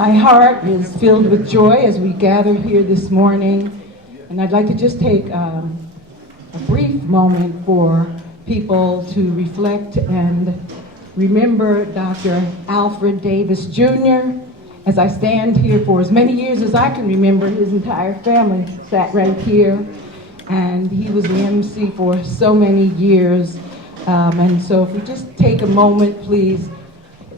My heart is filled with joy as we gather here this morning, and I'd like to just take a brief moment for people to reflect and remember Dr. Alfred Davis Jr. As I stand here for as many years as I can remember, his entire family sat right here, and he was the MC for so many years. And so if we just take a moment, please,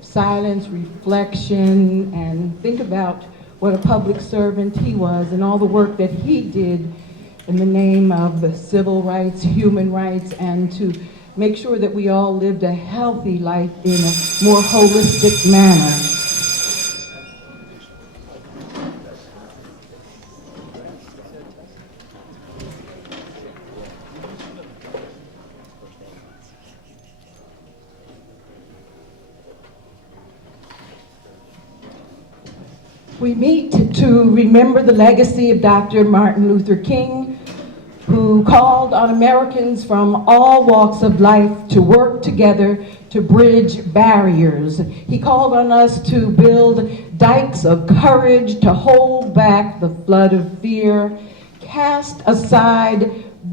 silence, reflection, and think about what a public servant he was and all the work that he did in the name of the civil rights, human rights, and to make sure that we all lived a healthy life in a more holistic manner. We meet to remember the legacy of Dr. Martin Luther King, who called on Americans from all walks of life to work together to bridge barriers. He called on us to build dikes of courage, to hold back the flood of fear, cast aside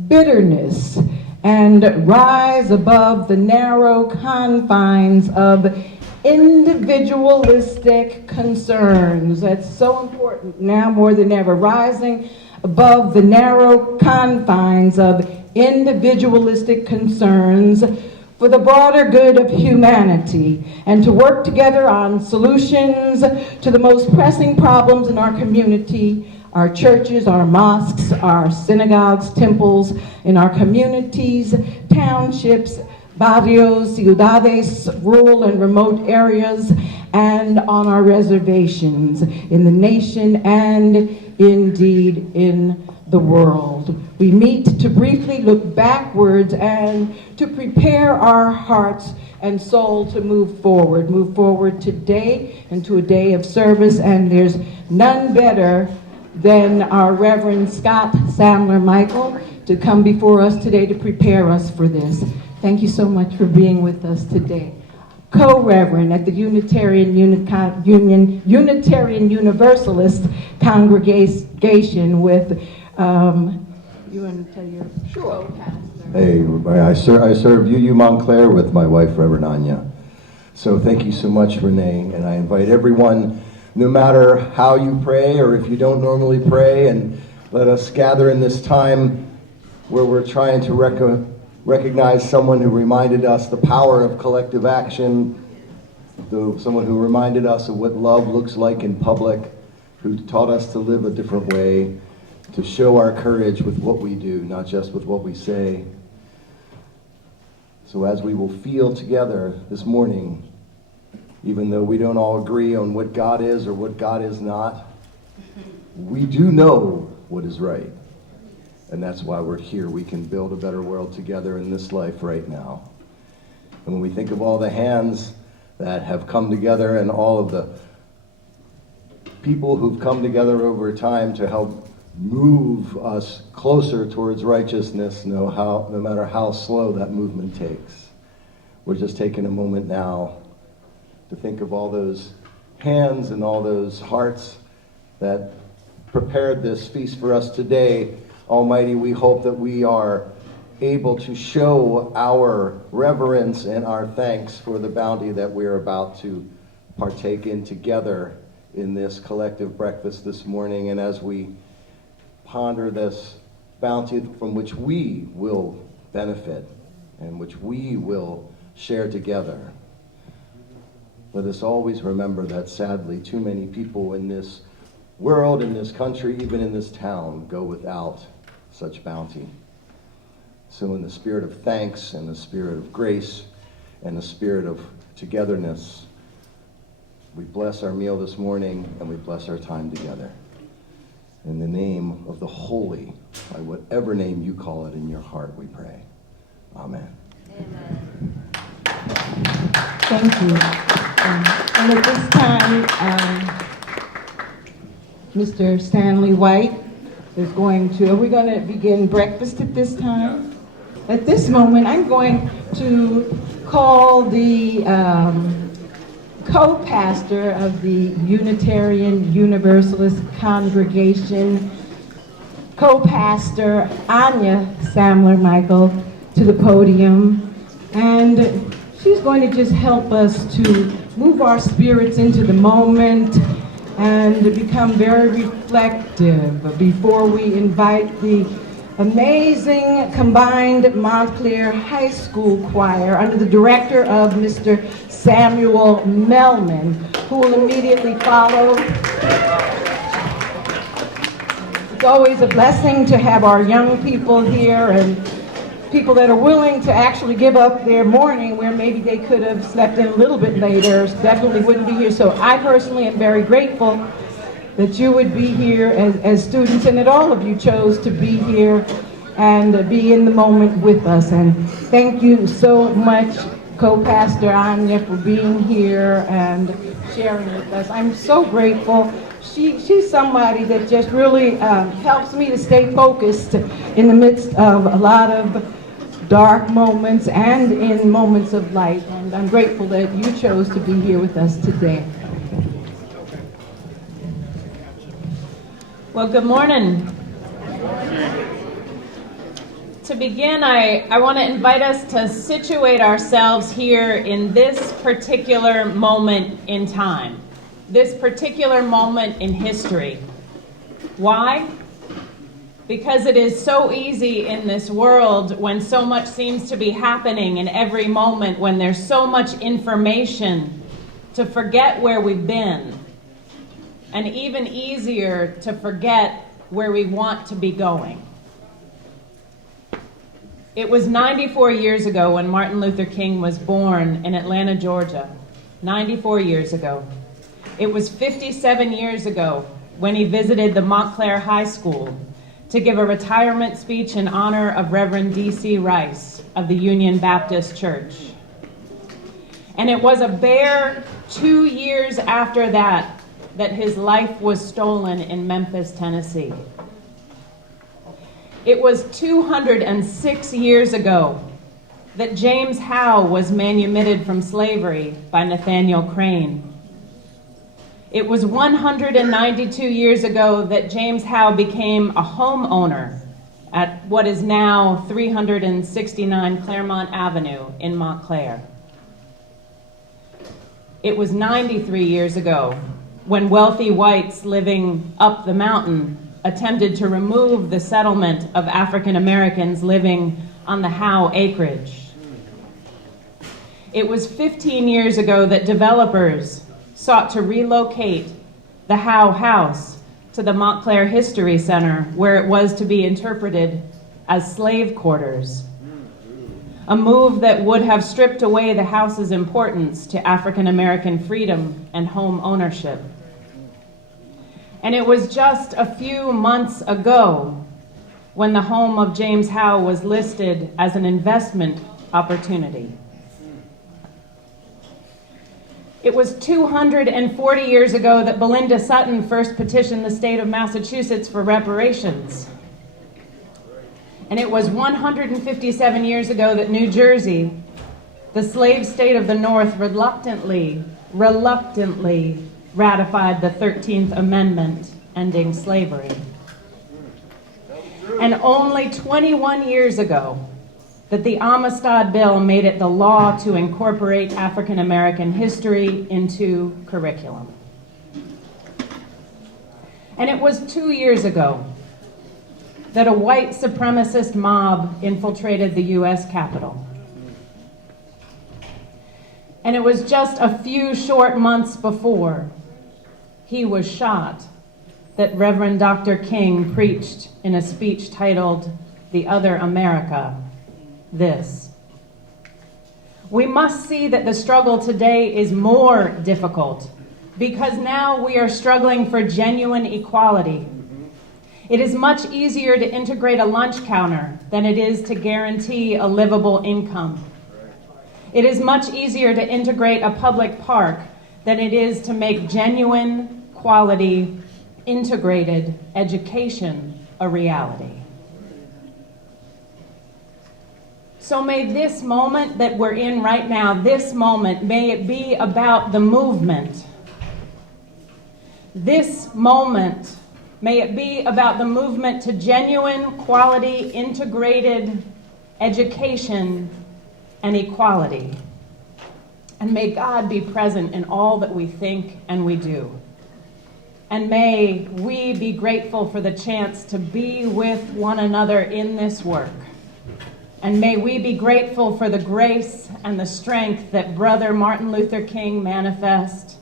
bitterness, and rise above the narrow confines of individualistic concerns. That's so important now more than ever. Rising above the narrow confines of individualistic concerns for the broader good of humanity, and to work together on solutions to the most pressing problems in our community, our churches, our mosques, our synagogues, temples, in our communities, townships, barrios, ciudades, rural and remote areas, and on our reservations in the nation and indeed in the world. We meet to briefly look backwards and to prepare our hearts and soul to move forward today into a day of service, and there's none better than our Reverend Scott Samler Michael to come before us today to prepare us for this. Thank you so much for being with us today. Co-Reverend at the Unitarian Universalist Congregation with, you want to tell your co-pastor? Hey, I serve UU Montclair with my wife, Reverend Anya. So thank you so much, Renee, and I invite everyone, no matter how you pray or if you don't normally pray, and let us gather in this time where we're trying to recognize someone who reminded us the power of collective action, someone who reminded us of what love looks like in public, who taught us to live a different way, to show our courage with what we do, not just with what we say. So as we will feel together this morning, even though we don't all agree on what God is or what God is not, we do know what is right. And that's why we're here. We can build a better world together in this life right now. And when we think of all the hands that have come together and all of the people who've come together over time to help move us closer towards righteousness, no matter how slow that movement takes, we're just taking a moment now to think of all those hands and all those hearts that prepared this feast for us today. Almighty, we hope that we are able to show our reverence and our thanks for the bounty that we're about to partake in together in this collective breakfast this morning. And as we ponder this bounty from which we will benefit and which we will share together, let us always remember that sadly too many people in this world, in this country, even in this town, go without such bounty. So in the spirit of thanks and the spirit of grace and the spirit of togetherness, we bless our meal this morning and we bless our time together. In the name of the holy, by whatever name you call it in your heart, we pray. Amen. Amen. Thank you. And at this time, Mr. Stanley White is going to, are we going to begin breakfast at this time? At this moment, I'm going to call the co-pastor of the Unitarian Universalist Congregation, co-pastor Anya Samler-Michael, to the podium. And she's going to just help us to move our spirits into the moment and become very reflective before we invite the amazing combined Montclair High School choir under the director of Mr. Samuel Melman, who will immediately follow. It's always a blessing to have our young people here and people that are willing to actually give up their morning where maybe they could have slept in a little bit later, definitely wouldn't be here. So I personally am very grateful that you would be here as students and that all of you chose to be here and be in the moment with us. And thank you so much, Co-Pastor Anya, for being here and sharing with us. I'm so grateful. She's somebody that just really helps me to stay focused in the midst of a lot of dark moments and in moments of light. And I'm grateful that you chose to be here with us today. Well, good morning. To begin, I want to invite us to situate ourselves here in this particular moment in time, this particular moment in history. Why? Because it is so easy in this world when so much seems to be happening in every moment, when there's so much information, to forget where we've been. And even easier to forget where we want to be going. It was 94 years ago when Martin Luther King was born in Atlanta, Georgia. 94 years ago. It was 57 years ago when he visited the Montclair High School to give a retirement speech in honor of Reverend D.C. Rice of the Union Baptist Church. And it was a bare 2 years after that his life was stolen in Memphis, Tennessee. It was 206 years ago that James Howe was manumitted from slavery by Nathaniel Crane. It was 192 years ago that James Howe became a homeowner at what is now 369 Claremont Avenue in Montclair. It was 93 years ago when wealthy whites living up the mountain attempted to remove the settlement of African Americans living on the Howe acreage. It was 15 years ago that developers sought to relocate the Howe House to the Montclair History Center, where it was to be interpreted as slave quarters. A move that would have stripped away the house's importance to African American freedom and home ownership. And it was just a few months ago when the home of James Howe was listed as an investment opportunity. It was 240 years ago that Belinda Sutton first petitioned the state of Massachusetts for reparations. And it was 157 years ago that New Jersey, the slave state of the North, reluctantly ratified the 13th Amendment ending slavery. And only 21 years ago that the Amistad Bill made it the law to incorporate African American history into curriculum. And it was 2 years ago that a white supremacist mob infiltrated the U.S. Capitol. And it was just a few short months before he was shot that Reverend Dr. King preached in a speech titled, "The Other America," this: "We must see that the struggle today is more difficult because now we are struggling for genuine equality. It is much easier to integrate a lunch counter than it is to guarantee a livable income. It is much easier to integrate a public park than it is to make genuine, quality, integrated education a reality." So may this moment that we're in right now, this moment, may it be about the movement. This moment, may it be about the movement to genuine, quality, integrated education and equality. And may God be present in all that we think and we do. And may we be grateful for the chance to be with one another in this work. And may we be grateful for the grace and the strength that Brother Martin Luther King manifest.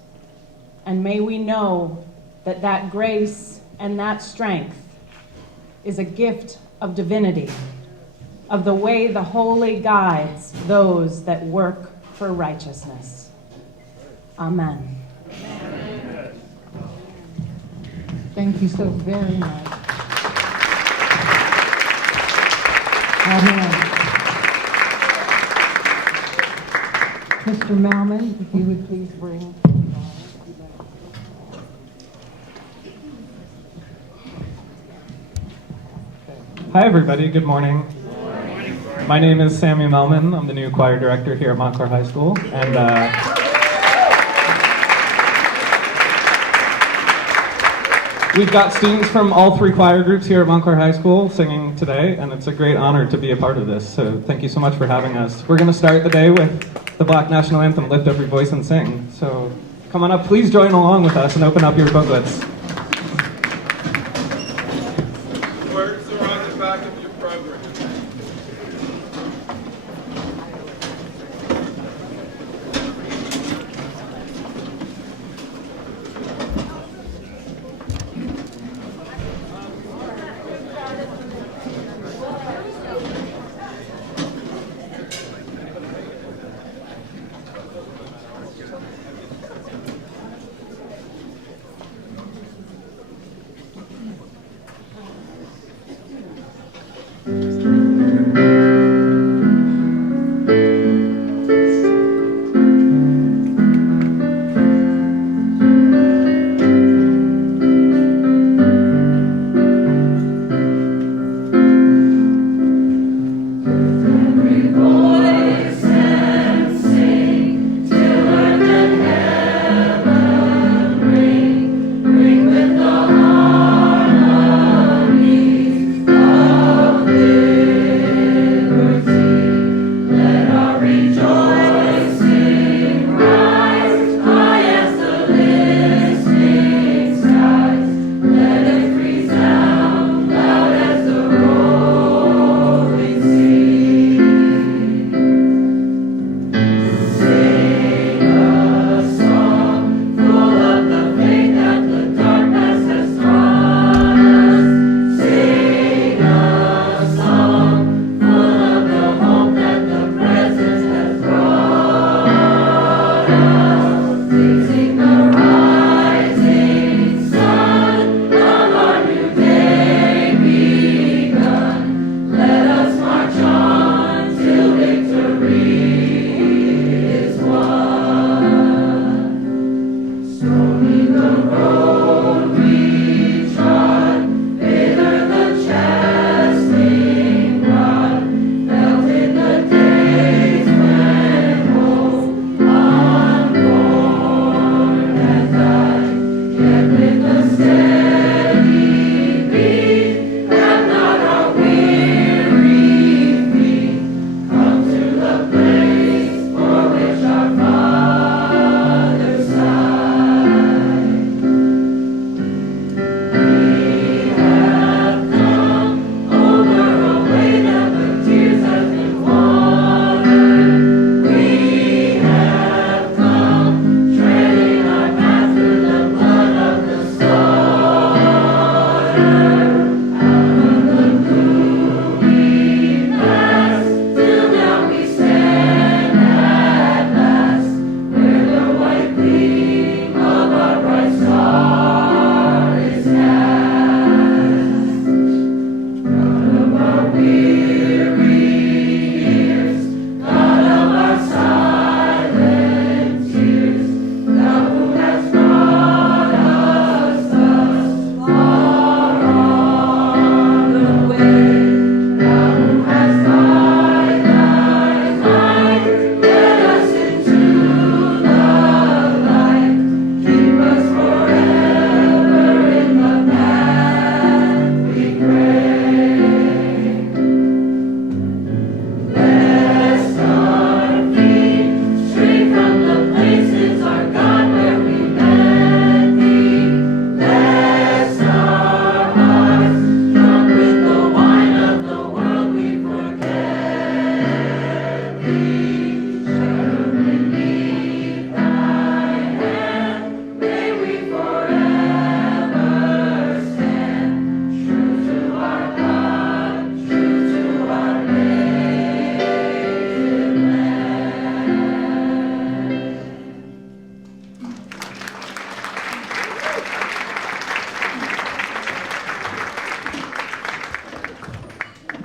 And may we know that that grace and that strength is a gift of divinity, of the way the Holy guides those that work for righteousness. Amen. Thank you so very much. Amen. Mr. Malman, if you would please bring. Hi, everybody. Good morning. My name is Samuel Melman. I'm the new choir director here at Montclair High School. And we've got students from all three choir groups here at Montclair High School singing today, and it's a great honor to be a part of this. So thank you so much for having us. We're going to start the day with the Black National Anthem, Lift Up Your Voice and Sing. So come on up. Please join along with us and open up your booklets. Words are on the back of your program. Bring with the harmonies of this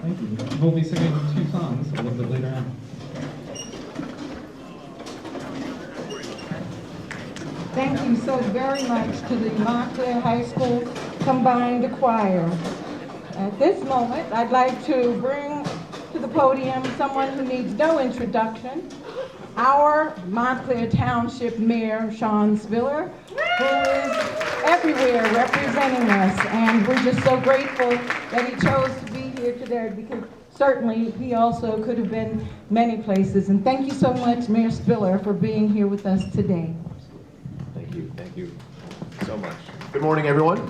Thank you. We'll be singing 2 songs a little bit later on. Thank you so very much to the Montclair High School Combined Choir. At this moment, I'd like to bring to the podium someone who needs no introduction, our Montclair Township Mayor, Sean Spiller, who is everywhere representing us, and we're just so grateful that he chose to be here today, because certainly he also could have been many places. And thank you so much, Mayor Spiller, for being here with us today. Thank you so much. Good morning, everyone.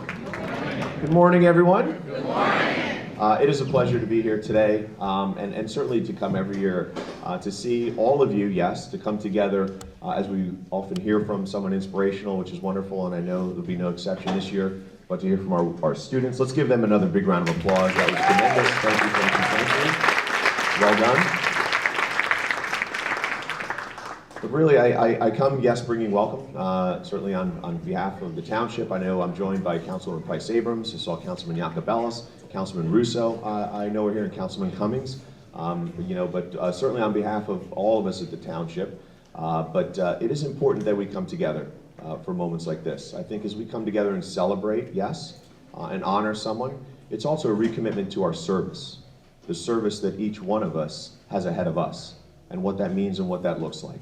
Good morning, everyone. Good morning. It is a pleasure to be here today, and certainly to come every year to see all of you, yes, to come together as we often hear from someone inspirational, which is wonderful, and I know there'll be no exception this year, but to hear from our students. Let's give them another big round of applause. That was tremendous. Thank you. Well done. But really, I come, yes, bringing welcome, certainly on behalf of the township. I know I'm joined by Councilman Price Abrams. I saw Councilman Iacobellis, Councilman Russo. I know we're here, and Councilman Cummings. But certainly on behalf of all of us at the township. It is important that we come together for moments like this. I think as we come together and celebrate, yes, and honor someone, it's also a recommitment to our service, the service that each one of us has ahead of us, and what that means and what that looks like.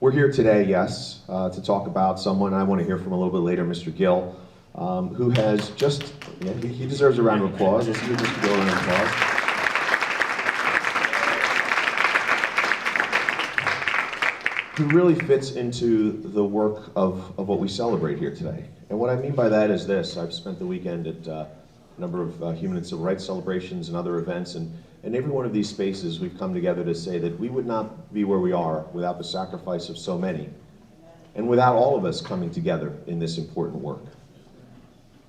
We're here today, yes, to talk about someone I want to hear from a little bit later, Mr. Gill, who has just, yeah, he deserves a round of applause. Let's give Mr. Gill a round of applause. Who really fits into the work of what we celebrate here today. And what I mean by that is this: I've spent the weekend at a number of human and civil rights celebrations and other events, and in every one of these spaces, we've come together to say that we would not be where we are without the sacrifice of so many, and without all of us coming together in this important work.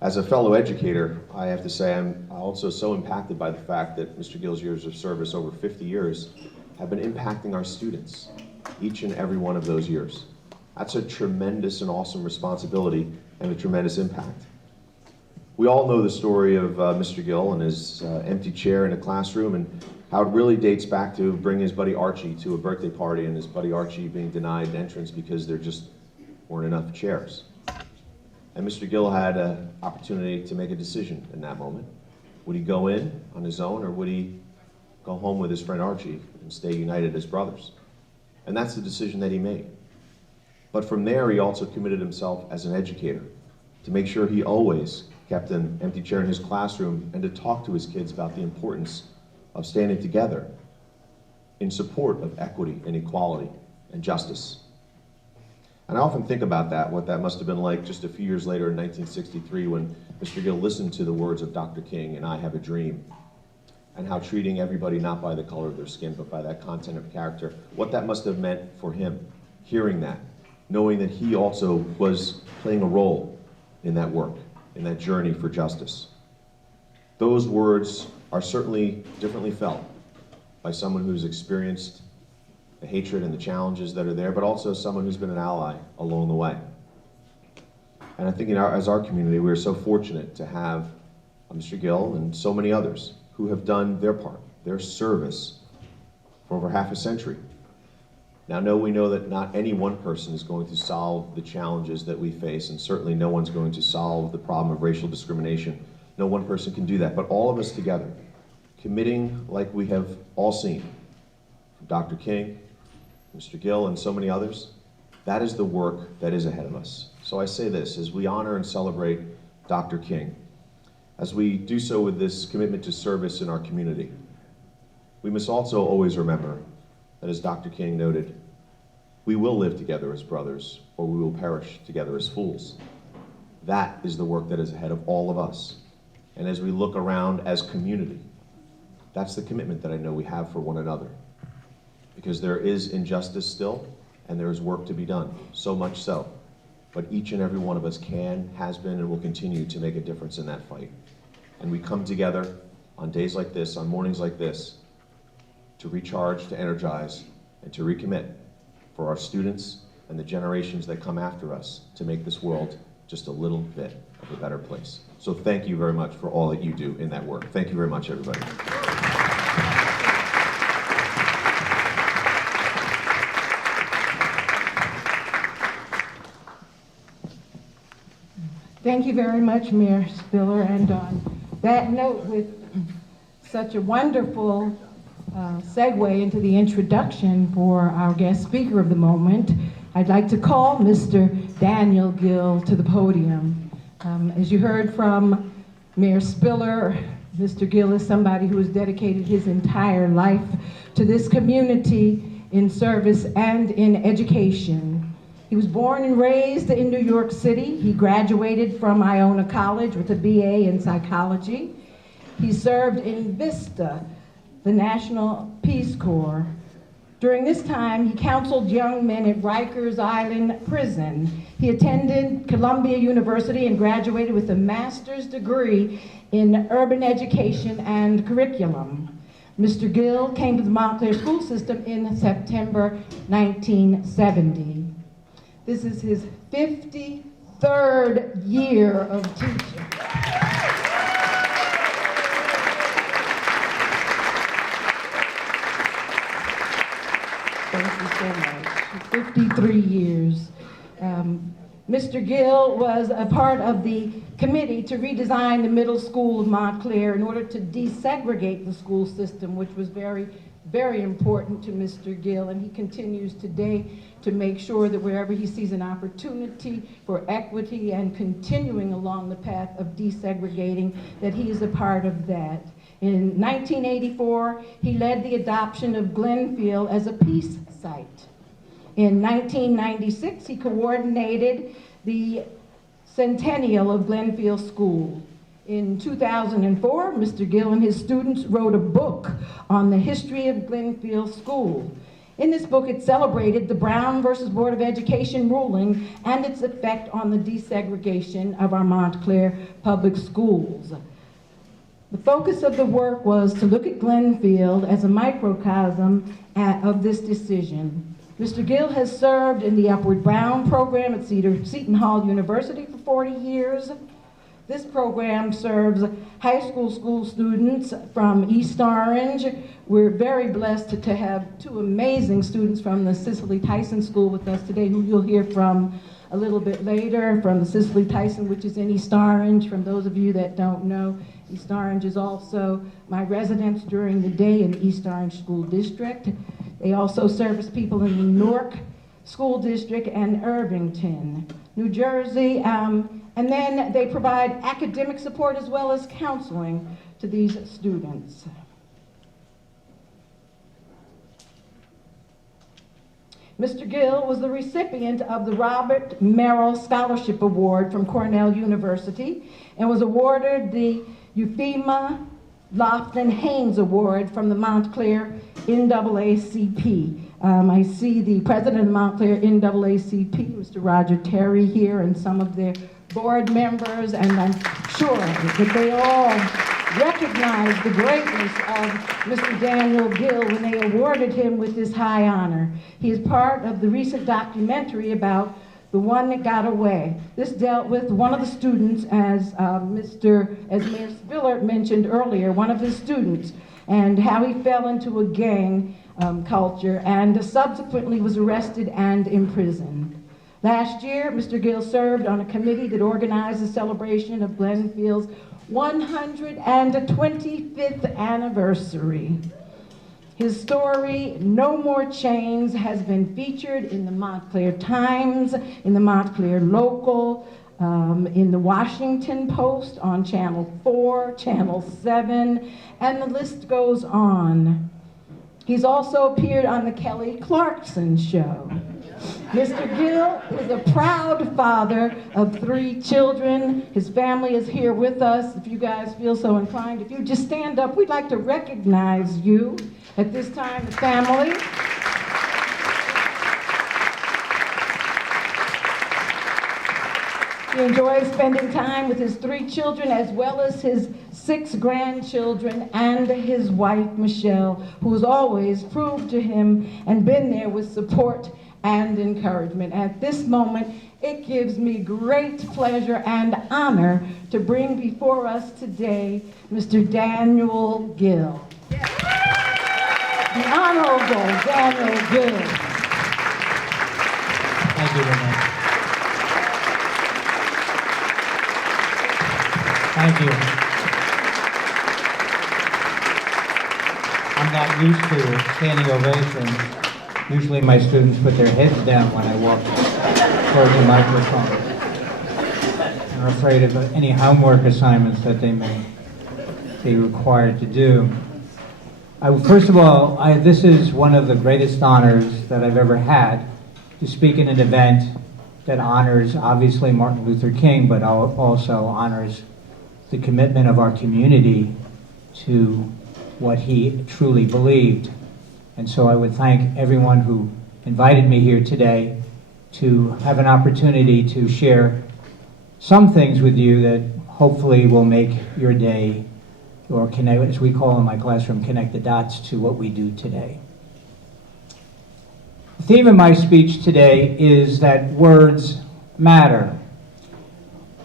As a fellow educator, I have to say I'm also so impacted by the fact that Mr. Gill's years of service, over 50 years, have been impacting our students, each and every one of those years. That's a tremendous and awesome responsibility and a tremendous impact. We all know the story of Mr. Gill and his empty chair in a classroom, and how it really dates back to bringing his buddy Archie to a birthday party, and his buddy Archie being denied entrance because there just weren't enough chairs. And Mr. Gill had an opportunity to make a decision in that moment. Would he go in on his own, or would he go home with his friend Archie and stay united as brothers? And that's the decision that he made. But from there, he also committed himself as an educator to make sure he always kept an empty chair in his classroom, and to talk to his kids about the importance of standing together in support of equity and equality and justice. And I often think about that, what that must have been like just a few years later in 1963, when Mr. Gill listened to the words of Dr. King and "I Have a Dream," and how treating everybody not by the color of their skin, but by that content of character, what that must have meant for him, hearing that, knowing that he also was playing a role in that work, in that journey for justice. Those words are certainly differently felt by someone who's experienced the hatred and the challenges that are there, but also someone who's been an ally along the way. And I think as our community, we're so fortunate to have Mr. Gill and so many others who have done their part, their service, for over half a century. Now, we know that not any one person is going to solve the challenges that we face, and certainly no one's going to solve the problem of racial discrimination. No one person can do that, but all of us together, committing like we have all seen, from Dr. King, Mr. Gill, and so many others, that is the work that is ahead of us. So I say this, as we honor and celebrate Dr. King, as we do so with this commitment to service in our community, we must also always remember that, as Dr. King noted, we will live together as brothers, or we will perish together as fools. That is the work that is ahead of all of us. And as we look around as community, that's the commitment that I know we have for one another. Because there is injustice still, and there is work to be done, so much so. But each and every one of us can, has been, and will continue to make a difference in that fight. And we come together on days like this, on mornings like this, to recharge, to energize, and to recommit for our students and the generations that come after us to make this world just a little bit of a better place. So thank you very much for all that you do in that work. Thank you very much, everybody. Thank you very much, Mayor Spiller. And on that note, with such a wonderful segue into the introduction for our guest speaker of the moment, I'd like to call Mr. Daniel Gill to the podium. As you heard from Mayor Spiller, Mr. Gill is somebody who has dedicated his entire life to this community in service and in education. He was born and raised in New York City. He graduated from Iona College with a BA in psychology. He served in VISTA, the National Peace Corps. During this time, he counseled young men at Rikers Island Prison. He attended Columbia University and graduated with a master's degree in urban education and curriculum. Mr. Gill came to the Montclair school system in September 1970. This is his 53rd year of teaching. Thank you so much. 53 years. Mr. Gill was a part of the committee to redesign the middle school of Montclair in order to desegregate the school system, which was very, very important to Mr. Gill, and he continues today to make sure that wherever he sees an opportunity for equity and continuing along the path of desegregating, that he is a part of that. In 1984, he led the adoption of Glenfield as a peace site. In 1996, he coordinated the centennial of Glenfield School. In 2004, Mr. Gill and his students wrote a book on the history of Glenfield School. In this book, it celebrated the Brown versus Board of Education ruling and its effect on the desegregation of our Montclair public schools. The focus of the work was to look at Glenfield as a microcosm of this decision. Mr. Gill has served in the Upward Bound program at Seton Hall University for 40 years. This program serves high school students from East Orange. We're very blessed to have two amazing students from the Cicely Tyson School with us today, who you'll hear from a little bit later, from the Cicely Tyson, which is in East Orange. From those of you that don't know, East Orange is also my residence during the day in the East Orange School District. They also service people in the Newark School District and Irvington, New Jersey, and then they provide academic support as well as counseling to these students. Mr. Gill was the recipient of the Robert Merrill Scholarship Award from Cornell University and was awarded the Euphema Lofton Haynes Award from the Montclair NAACP. I see the president of the Montclair NAACP, Mr. Roger Terry, here, and some of their board members, and I'm sure that they all recognize the greatness of Mr. Daniel Gill when they awarded him with this high honor. He is part of the recent documentary about The One That Got Away. This dealt with one of the students, as Mayor Spiller mentioned earlier, one of his students, and how he fell into a gang culture and subsequently was arrested and imprisoned. Last year, Mr. Gill served on a committee that organized the celebration of Glenfield's 125th anniversary. His story, No More Chains, has been featured in the Montclair Times, in the Montclair Local, in the Washington Post, on Channel 4, Channel 7, and the list goes on. He's also appeared on the Kelly Clarkson Show. Mr. Gill is a proud father of 3 children. His family is here with us. If you guys feel so inclined, if you just stand up, we'd like to recognize you at this time, the family. He enjoys spending time with his 3 children as well as his 6 grandchildren and his wife, Michelle, who has always proved to him and been there with support and encouragement. At this moment, it gives me great pleasure and honor to bring before us today Mr. Daniel Gill. The Honorable Daniel Gill. Thank you, Renee. Thank you. I'm not used to standing ovations. Usually my students put their heads down when I walk toward the microphone. I'm afraid of any homework assignments that they may be required to do. First of all, this is one of the greatest honors that I've ever had, to speak in an event that honors, obviously, Martin Luther King, but also honors the commitment of our community to what he truly believed. And so I would thank everyone who invited me here today to have an opportunity to share some things with you that hopefully will make your day, or connect, as we call in my classroom, connect the dots to what we do today. The theme of my speech today is that words matter.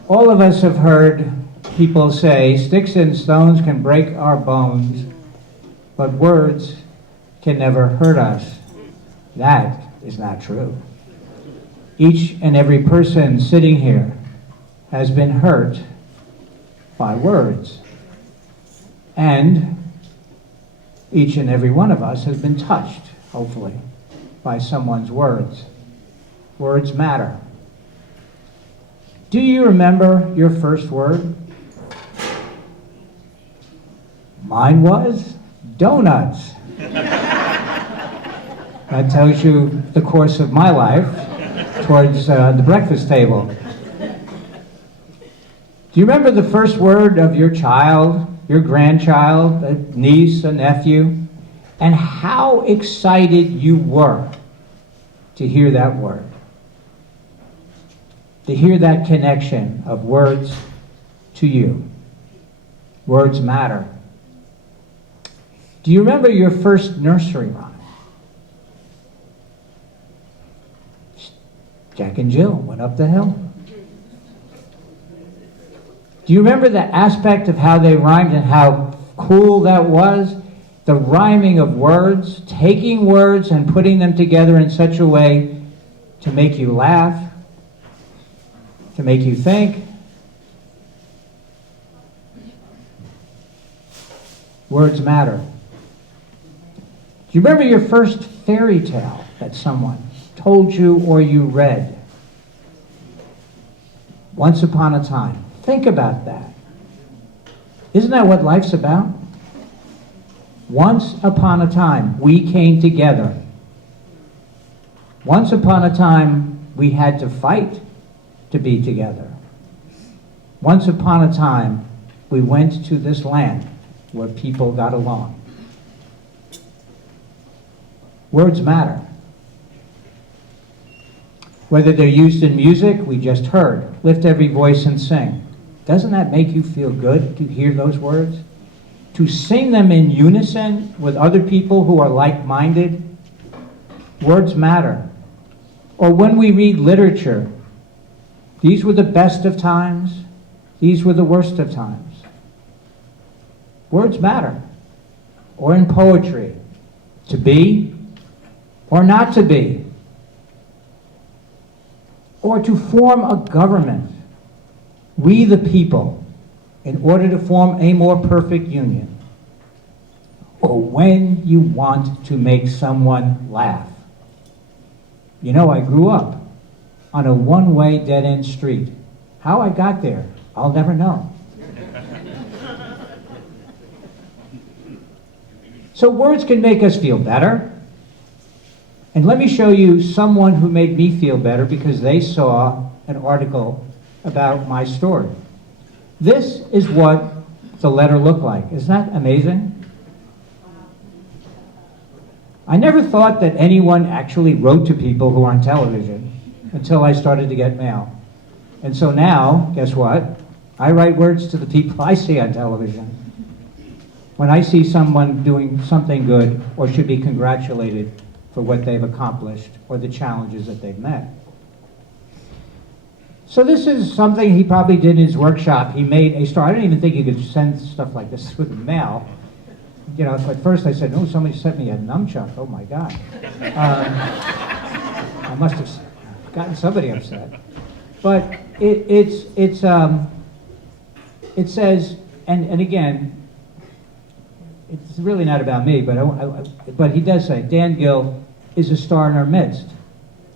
All of us have heard people say, sticks and stones can break our bones, but words can never hurt us. That is not true. Each and every person sitting here has been hurt by words. And each and every one of us has been touched, hopefully, by someone's words. Words matter. Do you remember your first word? Mine was donuts. That tells you the course of my life towards the breakfast table. Do you remember the first word of your child, your grandchild, a niece, a nephew, and how excited you were to hear that word? To hear that connection of words to you. Words matter. Do you remember your first nursery rhyme? Jack and Jill went up the hill. Do you remember the aspect of how they rhymed and how cool that was? The rhyming of words, taking words and putting them together in such a way to make you laugh, to make you think. Words matter. Do you remember your first fairy tale that someone told you or you read? Once upon a time. Think about that. Isn't that what life's about? Once upon a time, we came together. Once upon a time, we had to fight to be together. Once upon a time, we went to this land where people got along. Words matter. Whether they're used in music, we just heard, lift every voice and sing. Doesn't that make you feel good to hear those words? To sing them in unison with other people who are like-minded? Words matter. Or when we read literature, these were the best of times, these were the worst of times. Words matter. Or in poetry, to be or not to be. Or to form a government, we the people, in order to form a more perfect union. Or when you want to make someone laugh. You know, I grew up on a one-way dead-end street. How I got there, I'll never know. So words can make us feel better. And let me show you someone who made me feel better because they saw an article about my story. This is what the letter looked like. Isn't that amazing? I never thought that anyone actually wrote to people who are on television until I started to get mail. And so now, guess what? I write words to the people I see on television. When I see someone doing something good or should be congratulated, for what they've accomplished or the challenges that they've met. So this is something he probably did in his workshop. He made a star. I didn't even think you could send stuff like this through the mail. You know, at first I said, no, somebody sent me a nunchuck. Oh my God. I must have gotten somebody upset. But it says, and again, it's really not about me, but he does say, Dan Gill is a star in our midst.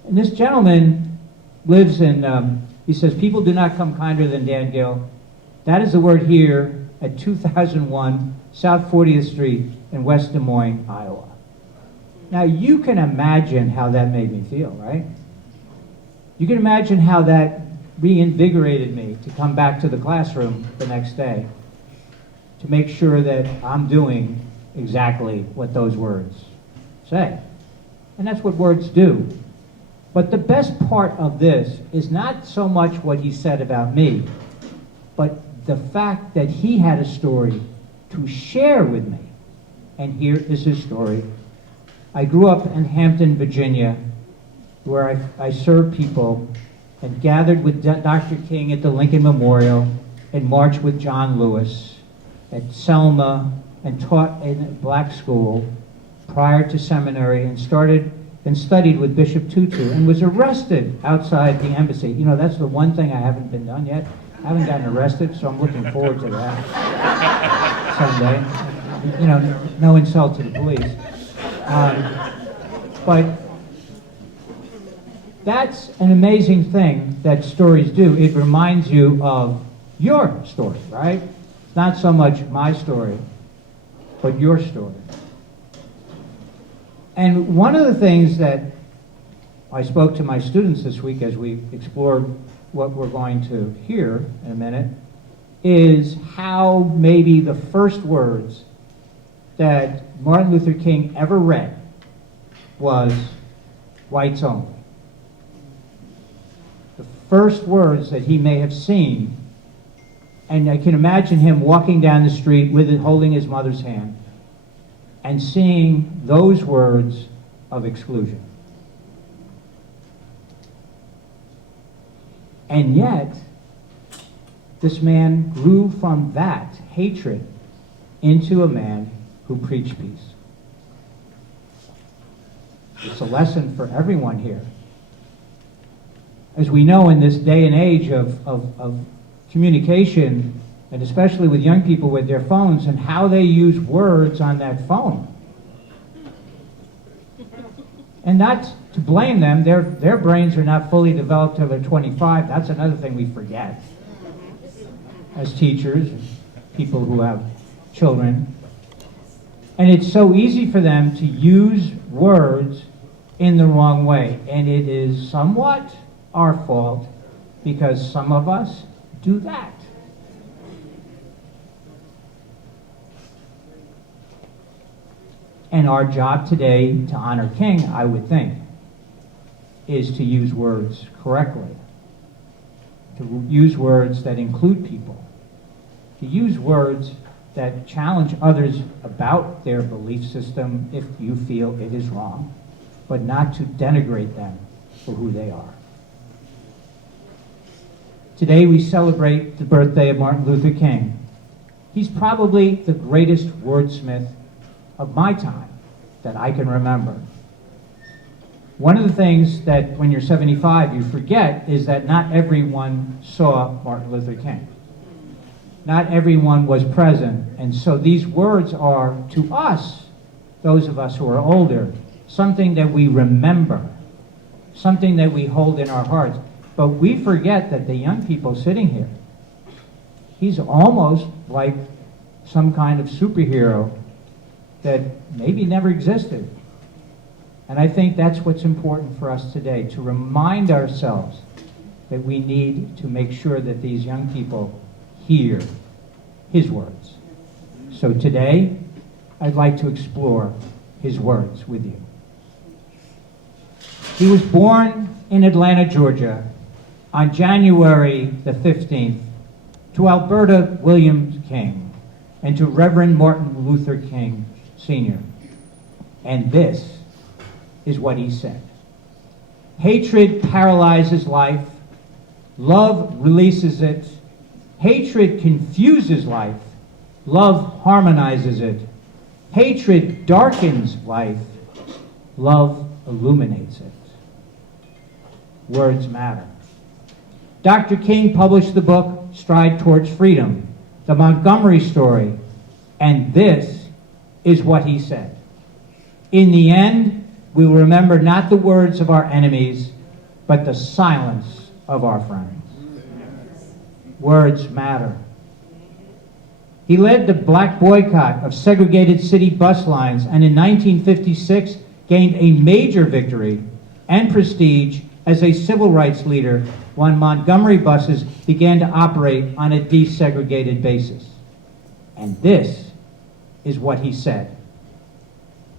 And this gentleman lives in, he says, people do not come kinder than Dan Gill. That is the word here at 2001 South 40th Street in West Des Moines, Iowa. Now you can imagine how that made me feel, right? You can imagine how that reinvigorated me to come back to the classroom the next day to make sure that I'm doing exactly what those words say. And that's what words do. But the best part of this is not so much what he said about me, but the fact that he had a story to share with me. And here is his story. I grew up in Hampton, Virginia, where I served people and gathered with Dr. King at the Lincoln Memorial and marched with John Lewis at Selma and taught in a black school prior to seminary and studied with Bishop Tutu and was arrested outside the embassy. You know, that's the one thing I haven't been done yet. I haven't gotten arrested, so I'm looking forward to that someday. You know, no insult to the police. But that's an amazing thing that stories do. It reminds you of your story, right? It's not so much my story, but your story. And one of the things that I spoke to my students this week as we explored what we're going to hear in a minute is how maybe the first words that Martin Luther King ever read was whites only. The first words that he may have seen, and I can imagine him walking down the street with it, holding his mother's hand and seeing those words of exclusion. And yet, this man grew from that hatred into a man who preached peace. It's a lesson for everyone here. As we know in this day and age of communication, and especially with young people with their phones and how they use words on that phone. And not to blame them, their brains are not fully developed till they're 25. That's another thing we forget as teachers, and people who have children. And it's so easy for them to use words in the wrong way. And it is somewhat our fault because some of us do that. And our job today to honor King, I would think, is to use words correctly, to use words that include people, to use words that challenge others about their belief system if you feel it is wrong, but not to denigrate them for who they are. Today we celebrate the birthday of Martin Luther King. He's probably the greatest wordsmith of my time that I can remember. One of the things that when you're 75 you forget is that not everyone saw Martin Luther King. Not everyone was present, and so these words are, to us, those of us who are older, something that we remember, something that we hold in our hearts. But we forget that the young people sitting here, he's almost like some kind of superhero that maybe never existed. And I think that's what's important for us today, to remind ourselves that we need to make sure that these young people hear his words. So today, I'd like to explore his words with you. He was born in Atlanta, Georgia, on January the 15th, to Alberta Williams King and to Reverend Martin Luther King Sr. And this is what he said. Hatred paralyzes life. Love releases it. Hatred confuses life. Love harmonizes it. Hatred darkens life. Love illuminates it. Words matter. Dr. King published the book Stride Towards Freedom, the Montgomery story, and this is what he said. In the end, we will remember not the words of our enemies, but the silence of our friends. Words matter. He led the black boycott of segregated city bus lines, and in 1956 gained a major victory and prestige as a civil rights leader when Montgomery buses began to operate on a desegregated basis. And this is what he said.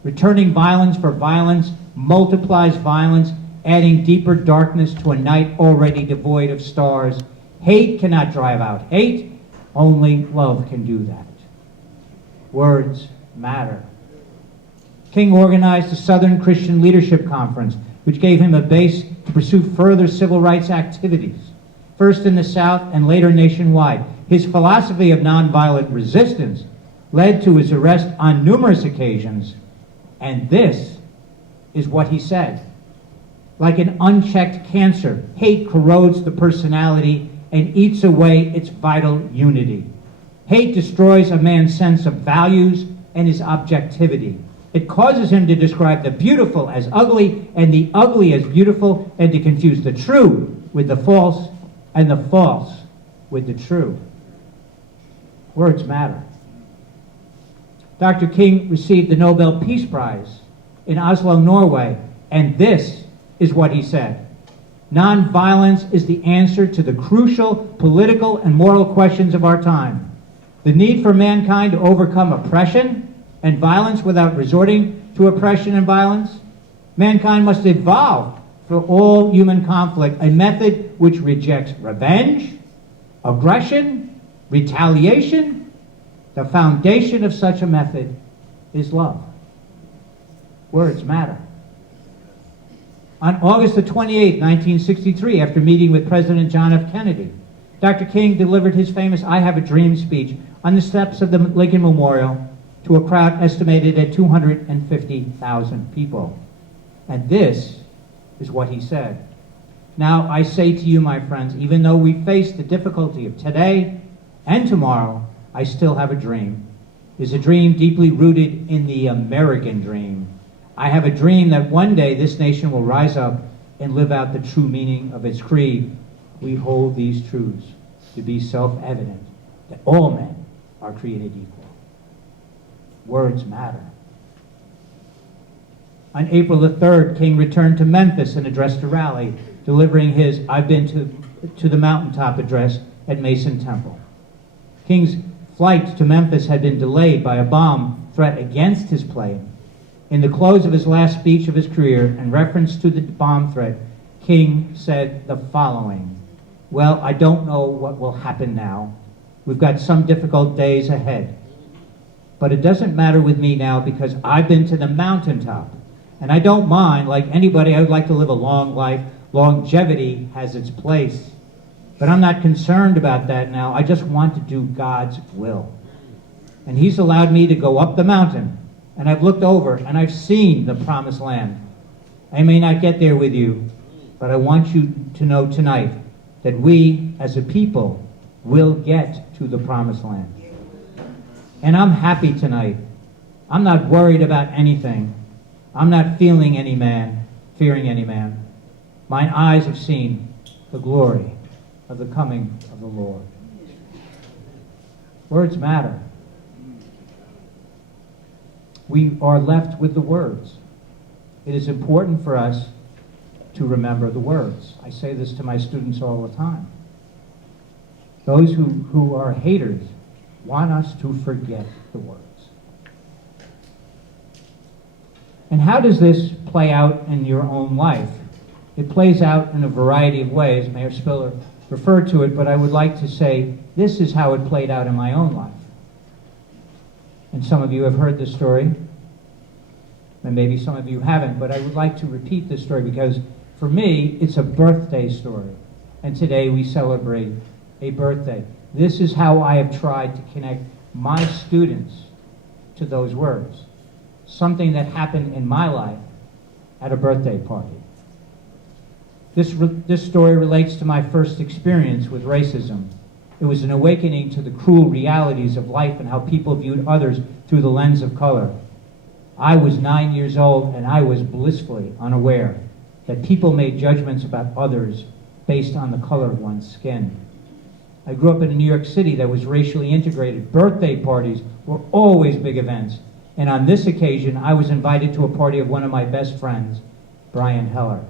Returning violence for violence multiplies violence, adding deeper darkness to a night already devoid of stars. Hate cannot drive out hate. Only love can do that. Words matter. King organized the Southern Christian Leadership Conference, which gave him a base to pursue further civil rights activities, first in the South and later nationwide. His philosophy of nonviolent resistance led to his arrest on numerous occasions, and this is what he said. Like an unchecked cancer, hate corrodes the personality and eats away its vital unity. Hate destroys a man's sense of values and his objectivity. It causes him to describe the beautiful as ugly and the ugly as beautiful, and to confuse the true with the false and the false with the true. Words matter. Dr. King received the Nobel Peace Prize in Oslo, Norway, and this is what he said. Nonviolence is the answer to the crucial political and moral questions of our time. The need for mankind to overcome oppression and violence without resorting to oppression and violence. Mankind must evolve for all human conflict a method which rejects revenge, aggression, retaliation. The foundation of such a method is love. Words matter. On August the 28th, 1963, after meeting with President John F. Kennedy, Dr. King delivered his famous I Have a Dream speech on the steps of the Lincoln Memorial to a crowd estimated at 250,000 people. And this is what he said. Now I say to you, my friends, even though we face the difficulty of today and tomorrow, I still have a dream. It is a dream deeply rooted in the American dream. I have a dream that one day this nation will rise up and live out the true meaning of its creed. We hold these truths to be self-evident, that all men are created equal. Words matter. On April the 3rd, King returned to Memphis and addressed a rally, delivering his I've Been to the Mountaintop address at Mason Temple. King's flight to Memphis had been delayed by a bomb threat against his plane. In the close of his last speech of his career, in reference to the bomb threat, King said the following: well, I don't know what will happen now. We've got some difficult days ahead. But it doesn't matter with me now because I've been to the mountaintop. And I don't mind, like anybody, I would like to live a long life. Longevity has its place. But I'm not concerned about that now. I just want to do God's will. And He's allowed me to go up the mountain. And I've looked over and I've seen the promised land. I may not get there with you, but I want you to know tonight that we as a people will get to the promised land. And I'm happy tonight. I'm not worried about anything. I'm not feeling any man, fearing any man. Mine eyes have seen the glory of the coming of the Lord. Words matter. We are left with the words. It is important for us to remember the words. I say this to my students all the time. Those who are haters want us to forget the words. And how does this play out in your own life? It plays out in a variety of ways. Mayor Spiller referred to it, but I would like to say this is how it played out in my own life. And some of you have heard this story. and maybe some of you haven't, but I would like to repeat this story because for me, it's a birthday story. And today we celebrate a birthday. This is how I have tried to connect my students to those words. Something that happened in my life at a birthday party. This story relates to my first experience with racism. It was an awakening to the cruel realities of life and how people viewed others through the lens of color. I was 9 years old and I was blissfully unaware that people made judgments about others based on the color of one's skin. I grew up in a New York City that was racially integrated. Birthday parties were always big events. And on this occasion, I was invited to a party of one of my best friends, Brian Heller.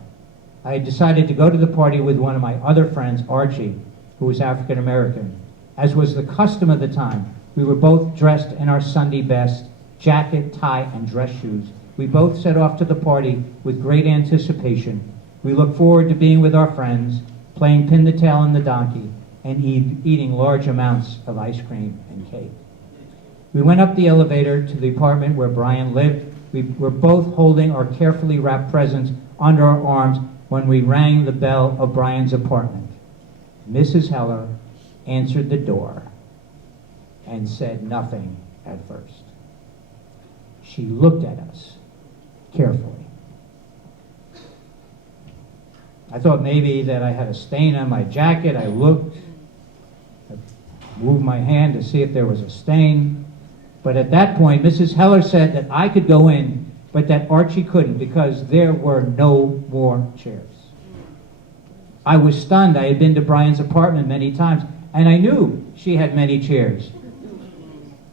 I had decided to go to the party with one of my other friends, Archie, who was African American. As was the custom of the time, we were both dressed in our Sunday best, jacket, tie, and dress shoes. We both set off to the party with great anticipation. We looked forward to being with our friends, playing pin the tail on the donkey, and eating large amounts of ice cream and cake. We went up the elevator to the apartment where Brian lived. We were both holding our carefully wrapped presents under our arms when we rang the bell of Brian's apartment. Mrs. Heller answered the door and said nothing at first. She looked at us carefully. I thought maybe that I had a stain on my jacket. I looked, I moved my hand to see if there was a stain. But at that point, Mrs. Heller said that I could go in, but that Archie couldn't because there were no more chairs. I was stunned. I had been to Brian's apartment many times, and I knew she had many chairs.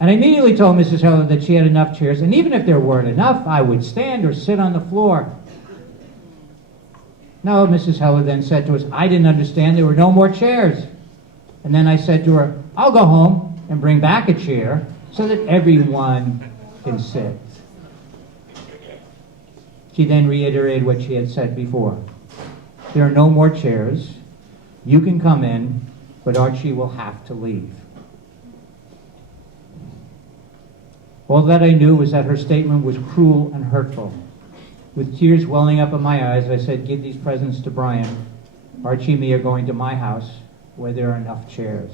And I immediately told Mrs. Heller that she had enough chairs, and even if there weren't enough, I would stand or sit on the floor. No, Mrs. Heller then said to us, I didn't understand there were no more chairs. And then I said to her, I'll go home and bring back a chair so that everyone can sit. She then reiterated what she had said before. There are no more chairs. You can come in, but Archie will have to leave. All that I knew was that her statement was cruel and hurtful. With tears welling up in my eyes, I said, give these presents to Brian. Archie and me are going to my house where there are enough chairs.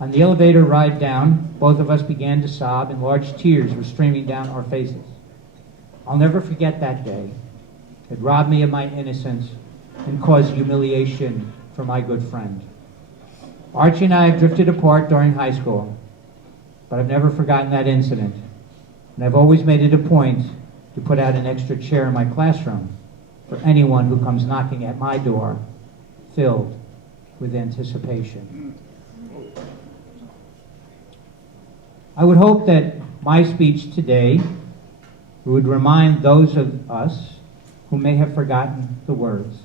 On the elevator ride down, both of us began to sob and large tears were streaming down our faces. I'll never forget that day. It robbed me of my innocence and caused humiliation for my good friend. Archie and I have drifted apart during high school, but I've never forgotten that incident. And I've always made it a point to put out an extra chair in my classroom for anyone who comes knocking at my door, filled with anticipation. I would hope that my speech today would remind those of us who may have forgotten the words.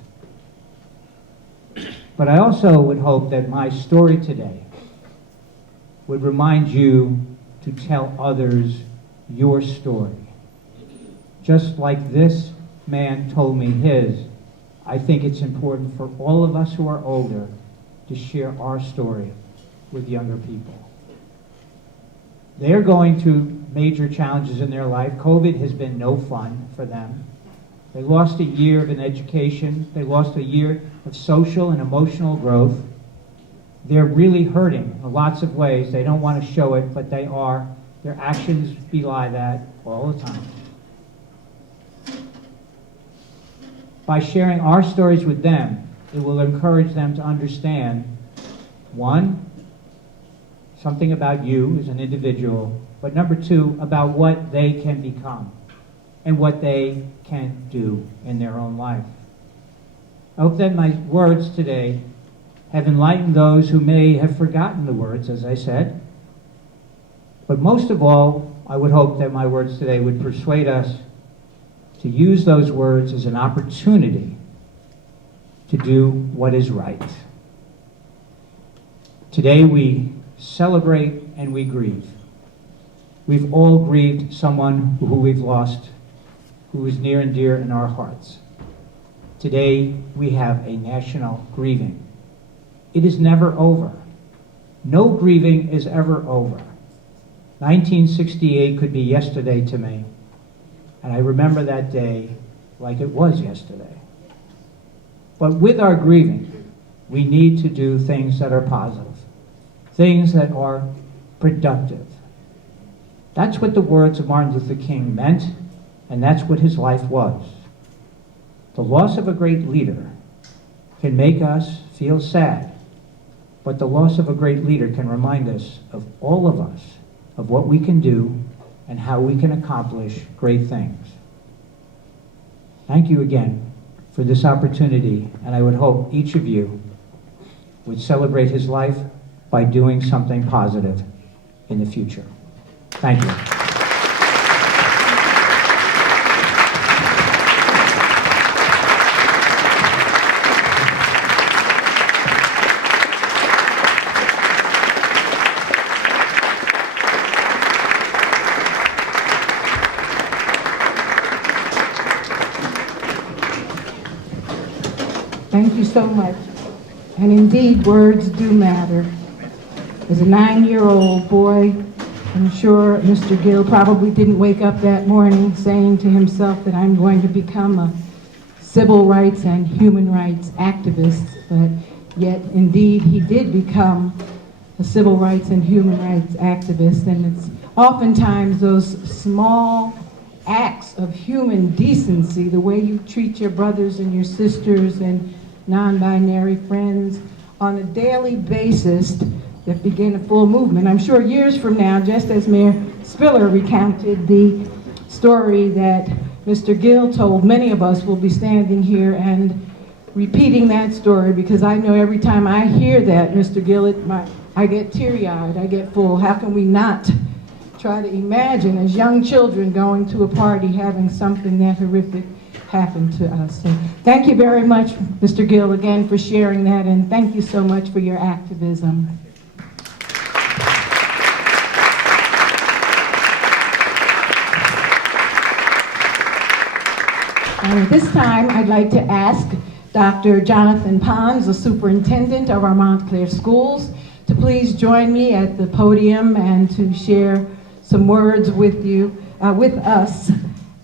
But I also would hope that my story today would remind you to tell others your story. Just like this man told me his, I think it's important for all of us who are older to share our story with younger people. They're going through major challenges in their life. COVID has been no fun for them. They lost a year of an education. They lost a year of social and emotional growth. They're really hurting in lots of ways. They don't want to show it, but they are. Their actions belie that all the time. By sharing our stories with them, it will encourage them to understand, one, something about you as an individual, but number two, about what they can become and what they can do in their own life. I hope that my words today have enlightened those who may have forgotten the words, as I said. But most of all, I would hope that my words today would persuade us to use those words as an opportunity to do what is right. Today we celebrate and we grieve. We've all grieved someone who we've lost, who is near and dear in our hearts. Today we have a national grieving. It is never over. No grieving is ever over. 1968 could be yesterday to me. And I remember that day like it was yesterday. But with our grieving, we need to do things that are positive, things that are productive. That's what the words of Martin Luther King meant, and that's what his life was. The loss of a great leader can make us feel sad, but the loss of a great leader can remind us of all of us, of what we can do and how we can accomplish great things. Thank you again for this opportunity, and I would hope each of you would celebrate his life by doing something positive in the future. Thank you. Thank you so much. And indeed, words do matter. As a 9-year-old boy, I'm sure Mr. Gill probably didn't wake up that morning saying to himself that I'm going to become a civil rights and human rights activist, but yet indeed he did become a civil rights and human rights activist, and it's oftentimes those small acts of human decency, the way you treat your brothers and your sisters and non-binary friends on a daily basis that begin a full movement. I'm sure years from now, just as Mayor Spiller recounted the story that Mr. Gill told, many of us will be standing here and repeating that story, because I know every time I hear that, Mr. Gill, I get teary-eyed, I get full. How can we not try to imagine as young children going to a party having something that horrific happen to us? So thank you very much, Mr. Gill, again for sharing that, and thank you so much for your activism. And at this time, I'd like to ask Dr. Jonathan Pons, the superintendent of our Montclair schools, to please join me at the podium and to share some words with you, with us.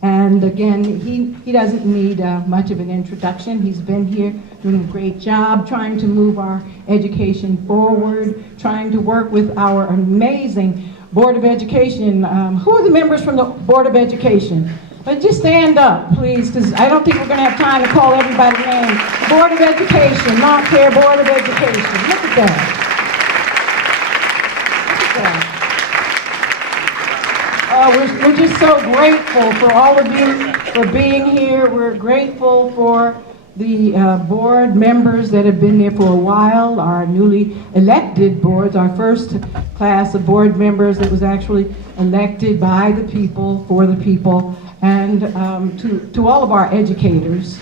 And again, he doesn't need much of an introduction. He's been here doing a great job trying to move our education forward, trying to work with our amazing Board of Education. Who are the members from the Board of Education? But just stand up, please, because I don't think we're going to have time to call everybody's name. Board of Education, Montclair Board of Education. Look at that. Look at that. We're just so grateful for all of you for being here. We're grateful for the board members that have been there for a while, our newly elected boards, our first class of board members that was actually elected by the people, for the people, and to all of our educators.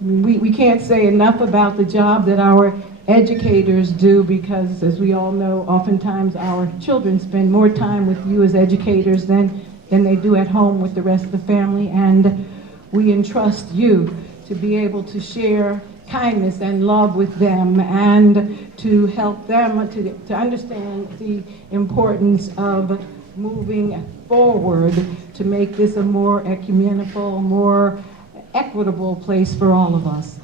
I mean, we can't say enough about the job that our educators do, because as we all know, oftentimes our children spend more time with you as educators than they do at home with the rest of the family, and we entrust you to be able to share kindness and love with them and to help them to understand the importance of moving forward to make this a more ecumenical, more equitable place for all of us.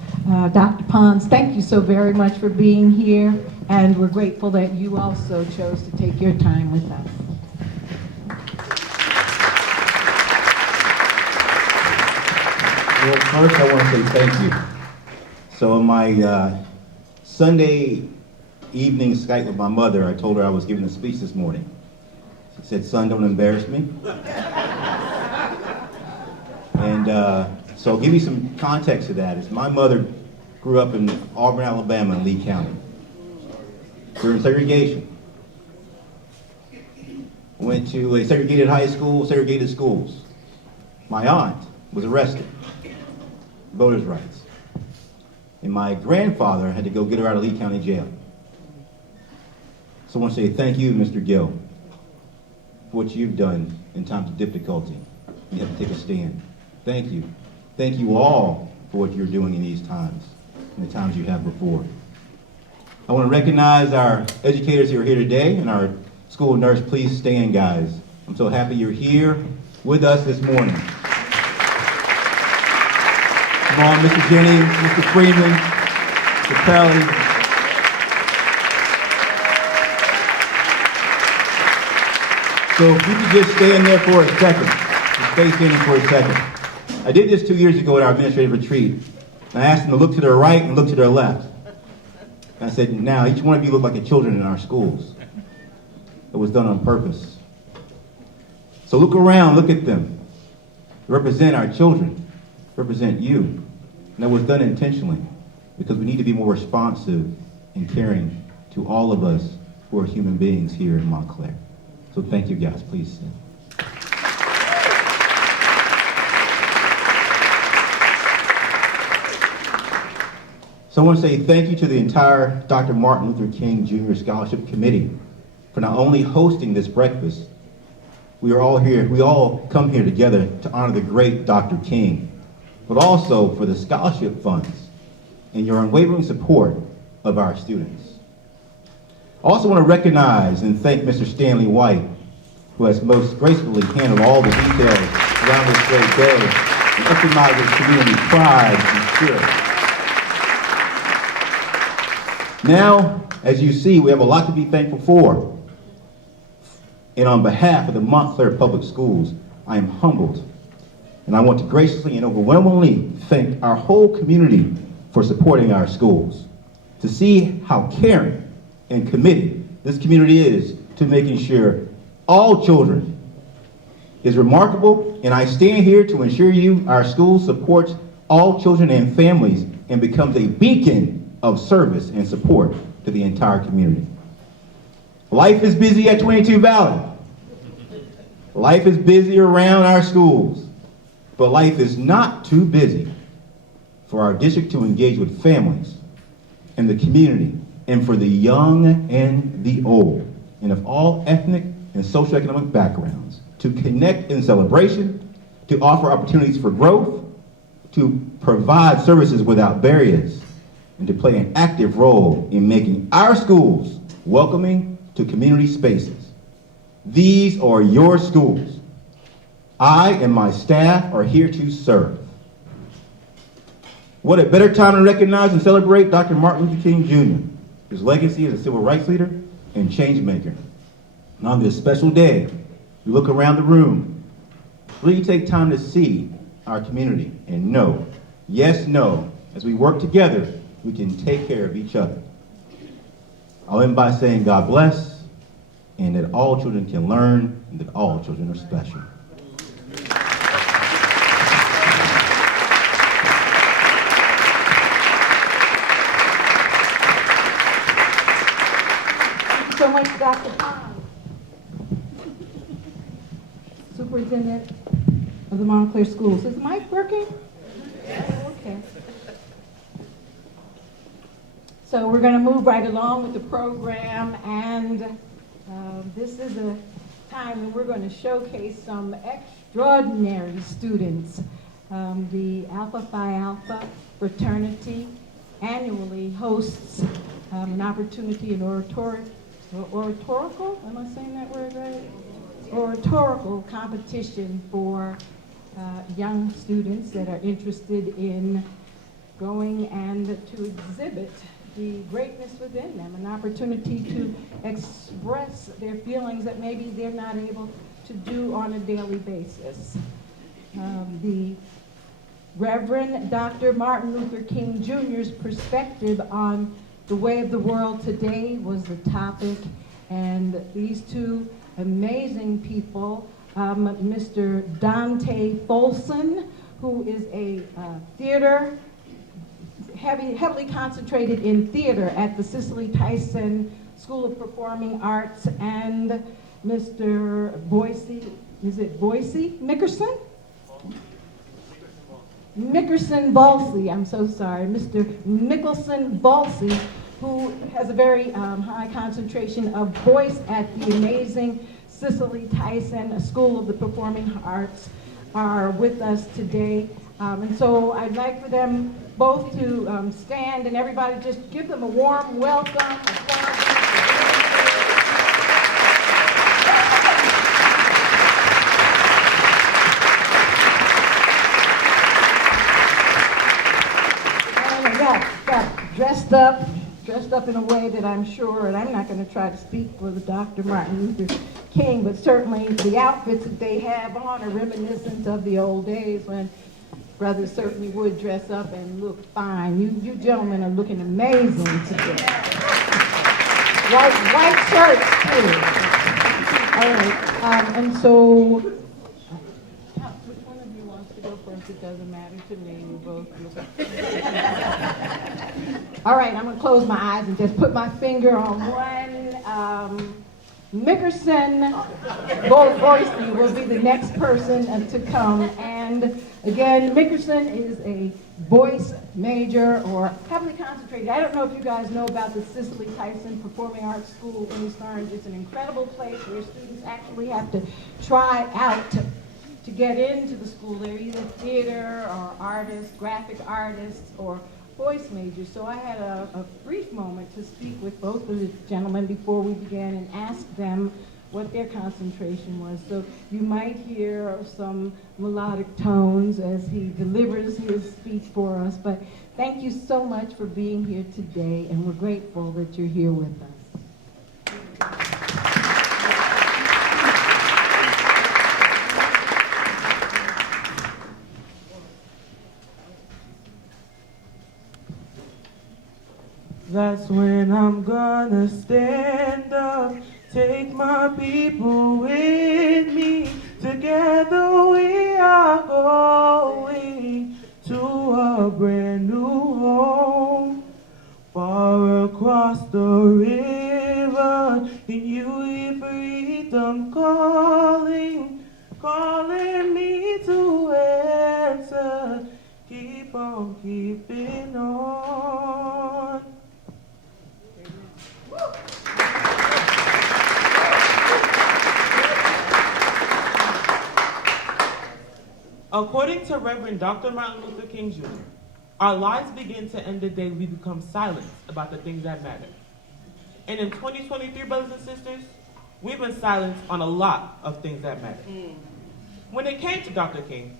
Dr. Pons, thank you so very much for being here, and we're grateful that you also chose to take your time with us. Well, first I want to say thank you. So in my Sunday evening Skype with my mother, I told her I was giving a speech this morning. She said, "Son, don't embarrass me." And so I'll give you some context to that. My mother grew up in Auburn, Alabama, in Lee County. During segregation. Went to a segregated high school, segregated schools. My aunt was arrested. Voters' rights. And my grandfather had to go get her out of Lee County Jail. So I want to say thank you, Mr. Gill, for what you've done in times of difficulty. You have to take a stand. Thank you. Thank you all for what you're doing in these times, and the times you have before. I want to recognize our educators who are here today, and our school nurse. Please stand, guys. I'm so happy you're here with us this morning. Come on, Mr. Jennings, Mr. Freeman, Mr. Pelly. So if you could just stand there for a second, just stay standing for a second. I did this 2 years ago at our administrative retreat. And I asked them to look to their right and look to their left. And I said, now each one of you look like the children in our schools. It was done on purpose. So look around, look at them. Represent our children, represent you. And that was done intentionally because we need to be more responsive and caring to all of us who are human beings here in Montclair. So thank you guys, please sit. So I want to say thank you to the entire Dr. Martin Luther King Jr. Scholarship Committee for not only hosting this breakfast. We are all here, we all come here together to honor the great Dr. King, but also for the scholarship funds and your unwavering support of our students. I also want to recognize and thank Mr. Stanley White, who has most gracefully handled all the details around this great day and epitomizes community pride and spirit. Now, as you see, we have a lot to be thankful for. And on behalf of the Montclair Public Schools, I am humbled. And I want to graciously and overwhelmingly thank our whole community for supporting our schools. To see how caring and committed this community is to making sure all children is remarkable. And I stand here to ensure you our school supports all children and families and becomes a beacon of service and support to the entire community. Life is busy at 22 Valley. Life is busy around our schools, but life is not too busy for our district to engage with families and the community and for the young and the old and of all ethnic and socioeconomic backgrounds to connect in celebration, to offer opportunities for growth, to provide services without barriers, and to play an active role in making our schools welcoming to community spaces. These are your schools. I and my staff are here to serve. What a better time to recognize and celebrate Dr. Martin Luther King Jr., his legacy as a civil rights leader and change maker. And on this special day, we look around the room, really take time to see our community and know, yes, know, as we work together, we can take care of each other. I'll end by saying God bless, and that all children can learn, and that all children are special. Thank you so much, Dr. Pond. Superintendent of the Montclair Schools. Is the mic working? Okay. So we're going to move right along with the program, and this is a time when we're going to showcase some extraordinary students. The Alpha Phi Alpha fraternity annually hosts an opportunity, an oratorical, am I saying that word right? Oratorical competition for young students that are interested in going and to exhibit the greatness within them, an opportunity to express their feelings that maybe they're not able to do on a daily basis. The Reverend Dr. Martin Luther King Jr.'s perspective on the way of the world today was the topic, and these two amazing people, Mr. Dante Folson, who is a theater, heavily concentrated in theater at the Cicely Tyson School of Performing Arts, and Mr. Boise, is it Boise Mickerson? Mickerson Volsey, I'm so sorry, Mr. Mickelson Volsey, who has a very high concentration of voice at the amazing Cicely Tyson School of the Performing Arts, are with us today. And so I'd like for them both to stand, and everybody just give them a warm welcome. dressed up in a way that I'm sure, and I'm not going to try to speak for the Dr. Martin Luther King, but certainly the outfits that they have on are reminiscent of the old days when brothers certainly would dress up and look fine. You gentlemen are looking amazing today. White shirts too. All right, and so, which one of you wants to go first? It doesn't matter to me. You both look. All right, I'm going to close my eyes and just put my finger on one. Mickerson Boyce will be the next person to come. And again, Mickerson is a voice major or heavily concentrated. I don't know if you guys know about the Cicely Tyson Performing Arts School in East Orange. It's an incredible place where students actually have to try out to get into the school. They're either theater or artists, graphic artists, or voice majors. So I had a brief moment to speak with both of the gentlemen before we began and ask them what their concentration was. So you might hear some melodic tones as he delivers his speech for us. But thank you so much for being here today, and we're grateful that you're here with us. That's when I'm gonna stand up, take my people with me. Together we are going to a brand new home, far across the river. And you hear freedom calling, calling me to answer. Keep on keeping on. According to Reverend Dr. Martin Luther King Jr., our lives begin to end the day we become silent about the things that matter. And in 2023, brothers and sisters, we've been silent on a lot of things that matter. When it came to Dr. King,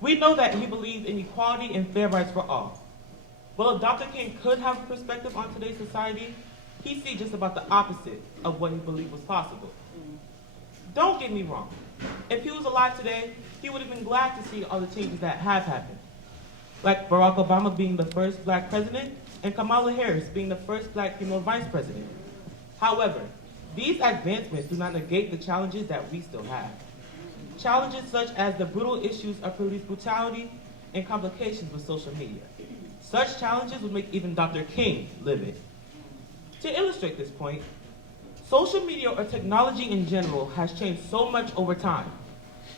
we know that he believed in equality and fair rights for all. Well, if Dr. King could have a perspective on today's society, he sees just about the opposite of what he believed was possible. Don't get me wrong. If he was alive today, he would have been glad to see all the changes that have happened. Like Barack Obama being the first black president and Kamala Harris being the first black female vice president. However, these advancements do not negate the challenges that we still have. Challenges such as the brutal issues of police brutality and complications with social media. Such challenges would make even Dr. King livid. To illustrate this point, social media or technology in general has changed so much over time.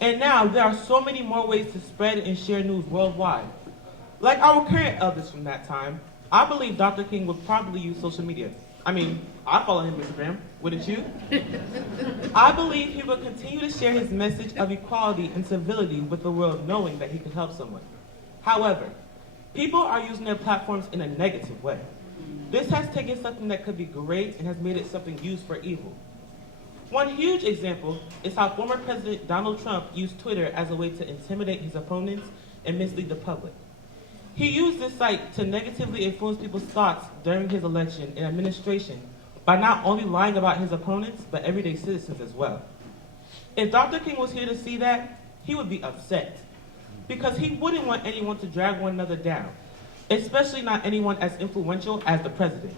And now there are so many more ways to spread and share news worldwide. Like our current elders from that time, I believe Dr. King would probably use social media. I mean, I follow him on Instagram, wouldn't you? I believe he would continue to share his message of equality and civility with the world, knowing that he could help someone. However, people are using their platforms in a negative way. This has taken something that could be great and has made it something used for evil. One huge example is how former President Donald Trump used Twitter as a way to intimidate his opponents and mislead the public. He used this site to negatively influence people's thoughts during his election and administration by not only lying about his opponents, but everyday citizens as well. If Dr. King was here to see that, he would be upset, because he wouldn't want anyone to drag one another down, especially not anyone as influential as the president.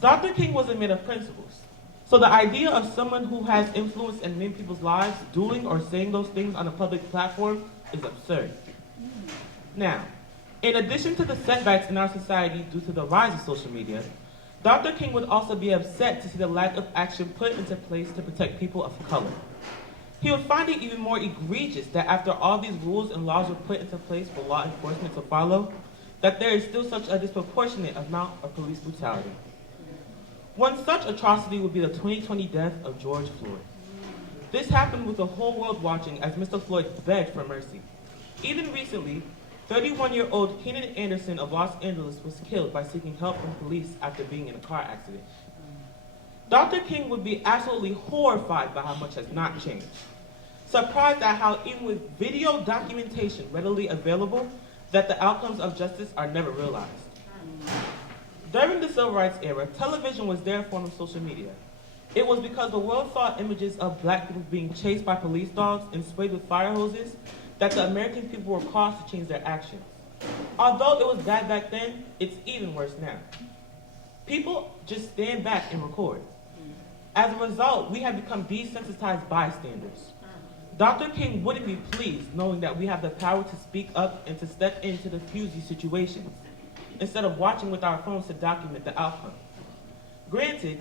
Dr. King was a man of principles, so the idea of someone who has influence in many people's lives doing or saying those things on a public platform is absurd. Now, in addition to the setbacks in our society due to the rise of social media, Dr. King would also be upset to see the lack of action put into place to protect people of color. He would find it even more egregious that after all these rules and laws were put into place for law enforcement to follow, that there is still such a disproportionate amount of police brutality. One such atrocity would be the 2020 death of George Floyd. This happened with the whole world watching as Mr. Floyd begged for mercy. Even recently, 31-year-old Keenan Anderson of Los Angeles was killed by seeking help from police after being in a car accident. Dr. King would be absolutely horrified by how much has not changed. Surprised at how even with video documentation readily available, that the outcomes of justice are never realized. During the civil rights era, television was their form of social media. It was because the world saw images of black people being chased by police dogs and sprayed with fire hoses that the American people were caused to change their actions. Although it was bad back then, it's even worse now. People just stand back and record. As a result, we have become desensitized bystanders. Dr. King wouldn't be pleased knowing that we have the power to speak up and to step in to defuse these situations, instead of watching with our phones to document the outcome. Granted,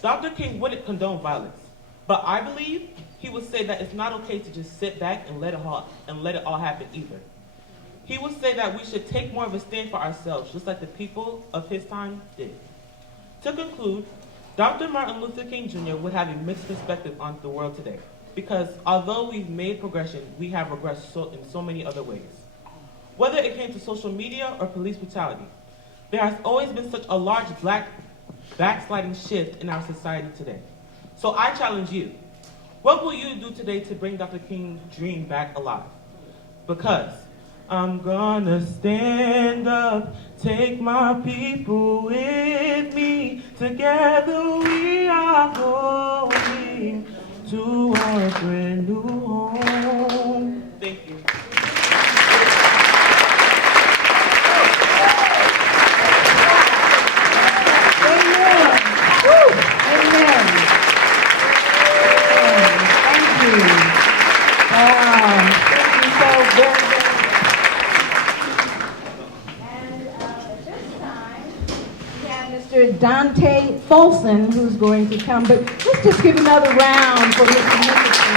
Dr. King wouldn't condone violence, but I believe he would say that it's not okay to just sit back and let it all happen either. He would say that we should take more of a stand for ourselves, just like the people of his time did. To conclude, Dr. Martin Luther King Jr. would have a mixed perspective on the world today, because although we've made progression, we have regressed in so many other ways. Whether it came to social media or police brutality, there has always been such a large black backsliding shift in our society today. So I challenge you, what will you do today to bring Dr. King's dream back alive? Because I'm gonna stand up, take my people with me. Together we are going to our brand new home. Thank you. Amen. Woo. Amen. Thank you. Thank you so very, very much. And at this time, we have Mr. Dante Folson, who's going to come. But let's just give another round for Mr. Nicholson.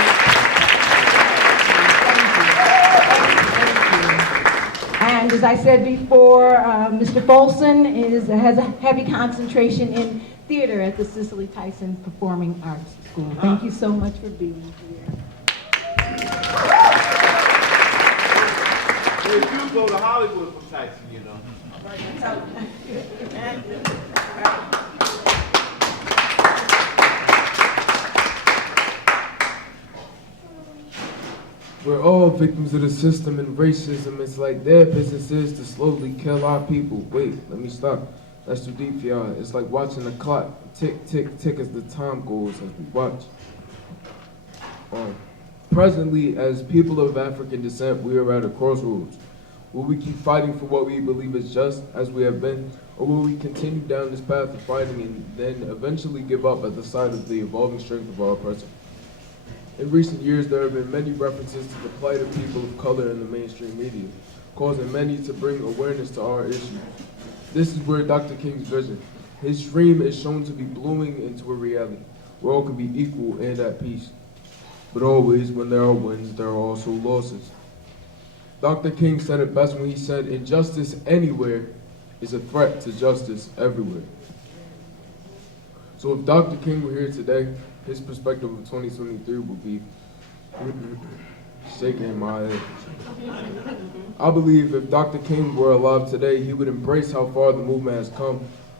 And as I said before, Mr. Folson has a heavy concentration in theater at the Cicely Tyson Performing Arts School. Thank you so much for being here. They do go to Hollywood from Tyson, you know. We're all victims of the system and racism. It's like their business is to slowly kill our people. Wait, let me stop. That's too deep for y'all. It's like watching the clock tick, tick, tick as the time goes as we watch. Presently, as people of African descent, we are at a crossroads. Will we keep fighting for what we believe is just, as we have been, or will we continue down this path of fighting and then eventually give up at the sight of the evolving strength of our oppressor? In recent years, there have been many references to the plight of people of color in the mainstream media, causing many to bring awareness to our issues. This is where Dr. King's vision, his dream, is shown to be blooming into a reality, where all can be equal and at peace. But always, when there are wins, there are also losses. Dr. King said it best when he said, injustice anywhere is a threat to justice everywhere. So if Dr. King were here today, his perspective of 2023 would be shaking my head. I believe if Dr. King were alive today, he would embrace how far the movement has come,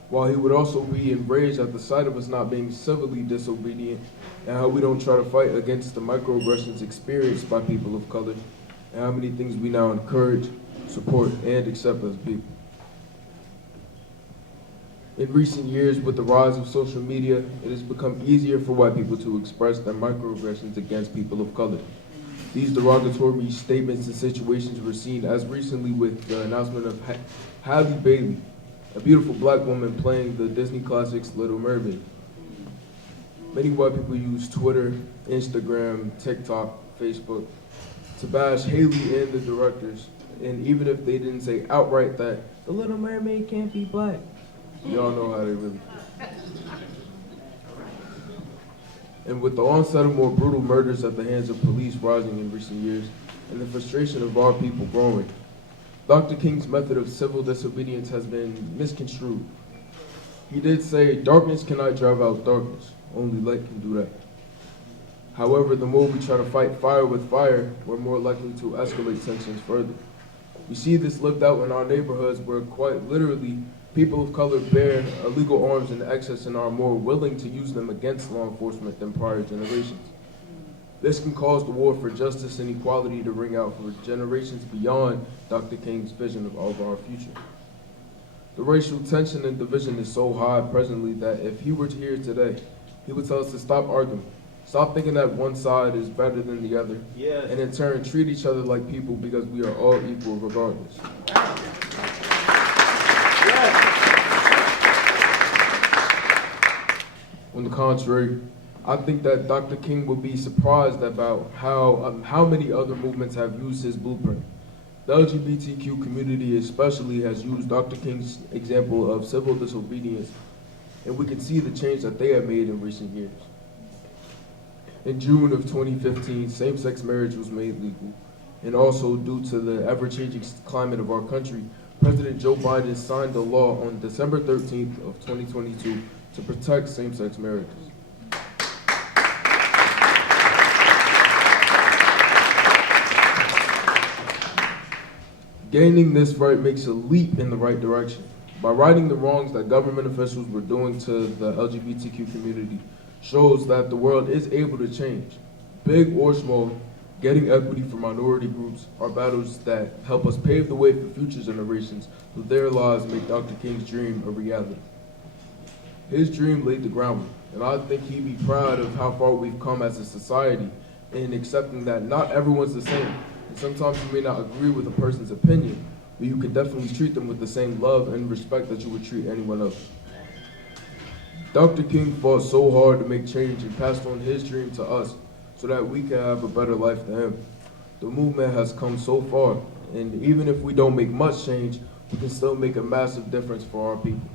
while he would also be enraged at the sight of us not being civilly disobedient and how we don't try to fight against the microaggressions experienced by people of color and how many things we now encourage, support, and accept as people. In recent years, with the rise of social media, it has become easier for white people to express their microaggressions against people of color. These derogatory statements and situations were seen as recently with the announcement of Halle Bailey, a beautiful black woman playing the Disney classics Little Mermaid. Many white people use Twitter, Instagram, TikTok, Facebook to bash Haley and the directors, and even if they didn't say outright that the Little Mermaid can't be black, y'all know how they really feel. And with the onset of more brutal murders at the hands of police rising in recent years, and the frustration of our people growing, Dr. King's method of civil disobedience has been misconstrued. He did say, darkness cannot drive out darkness, only light can do that. However, the more we try to fight fire with fire, we're more likely to escalate tensions further. We see this lived out in our neighborhoods where quite literally people of color bear illegal arms in excess and are more willing to use them against law enforcement than prior generations. This can cause the war for justice and equality to ring out for generations beyond Dr. King's vision of our future. The racial tension and division is so high presently that if he were here today, he would tell us to stop arguing, stop thinking that one side is better than the other, and in turn treat each other like people because we are all equal regardless. On the contrary, I think that Dr. King would be surprised about how many other movements have used his blueprint. The LGBTQ community especially has used Dr. King's example of civil disobedience, and we can see the change that they have made in recent years. In June of 2015, same-sex marriage was made legal, and also due to the ever-changing climate of our country, President Joe Biden signed a law on December 13th of 2022 to protect same-sex marriages. Gaining this right makes a leap in the right direction. By righting the wrongs that government officials were doing to the LGBTQ community shows that the world is able to change. Big or small, getting equity for minority groups are battles that help us pave the way for future generations so their lives make Dr. King's dream a reality. His dream laid the groundwork, and I think he'd be proud of how far we've come as a society in accepting that not everyone's the same. And sometimes you may not agree with a person's opinion, but you can definitely treat them with the same love and respect that you would treat anyone else. Dr. King fought so hard to make change and passed on his dream to us so that we can have a better life than him. The movement has come so far, and even if we don't make much change, we can still make a massive difference for our people.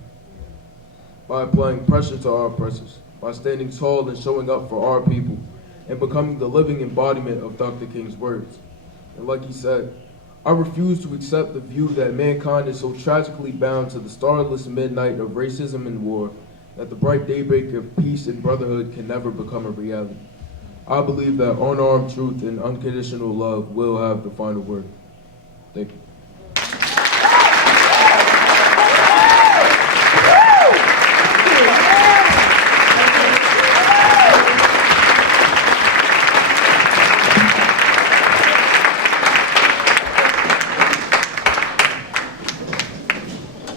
By applying pressure to our oppressors, by standing tall and showing up for our people, and becoming the living embodiment of Dr. King's words. And like he said, I refuse to accept the view that mankind is so tragically bound to the starless midnight of racism and war that the bright daybreak of peace and brotherhood can never become a reality. I believe that unarmed truth and unconditional love will have the final word. Thank you.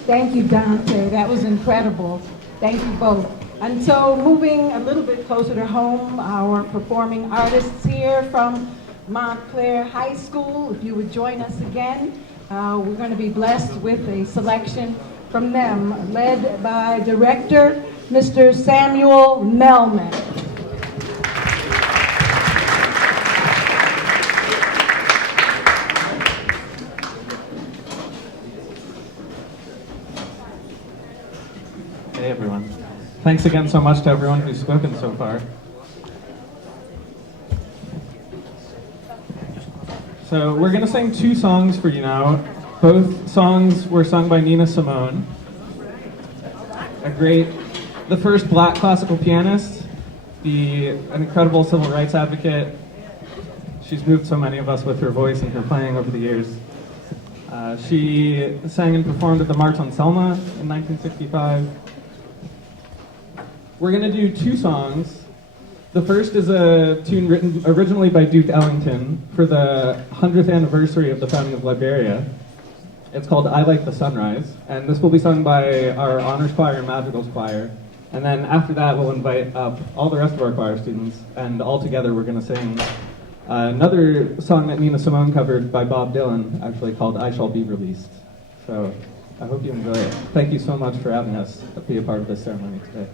Thank you, Dante. That was incredible. Thank you both. And so moving a little bit closer to home, our performing artists here from Montclair High School, if you would join us again, we're going to be blessed with a selection from them, led by director Mr. Samuel Melman. Hey everyone. Thanks again so much to everyone who's spoken so far. So we're going to sing two songs for you now. Both songs were sung by Nina Simone, the first black classical pianist, an incredible civil rights advocate. She's moved so many of us with her voice and her playing over the years. She sang and performed at the March on Selma in 1965. We're going to do two songs. The first is a tune written originally by Duke Ellington for the 100th anniversary of the founding of Liberia. It's called I Like the Sunrise, and this will be sung by our honors choir and madrigals choir. And then after that, we'll invite up all the rest of our choir students, and all together we're going to sing another song that Nina Simone covered by Bob Dylan, actually called I Shall Be Released. So I hope you enjoy it. Thank you so much for having us be a part of this ceremony today.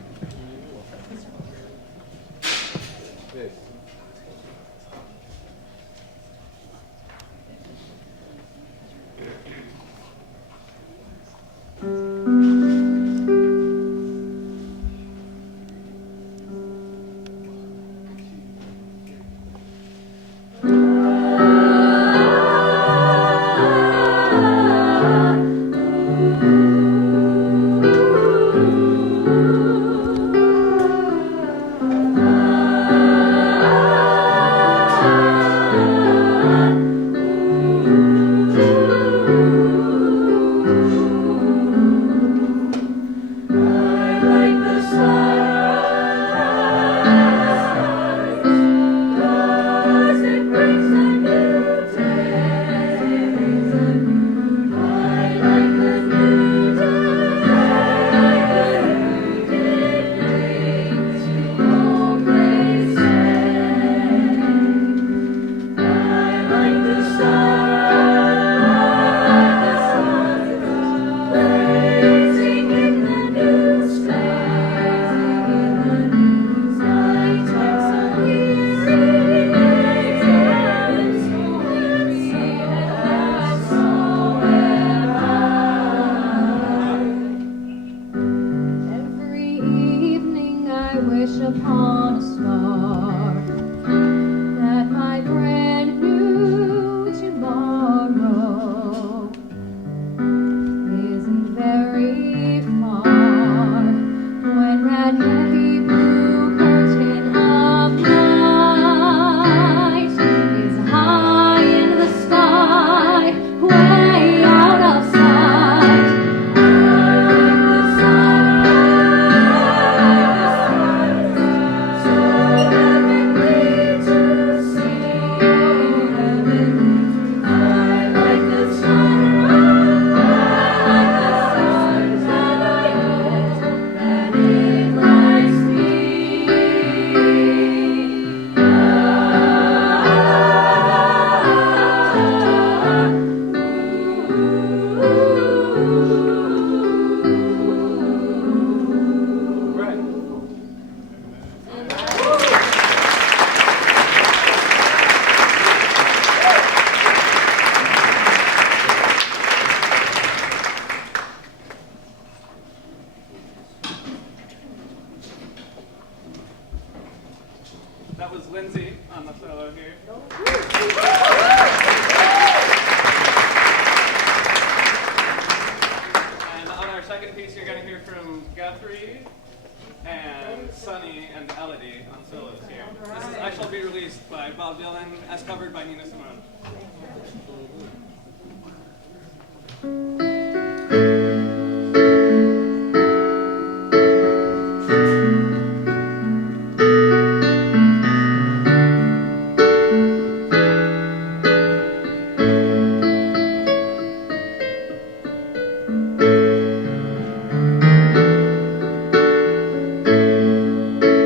Bob Dylan, as covered by Nina Simone.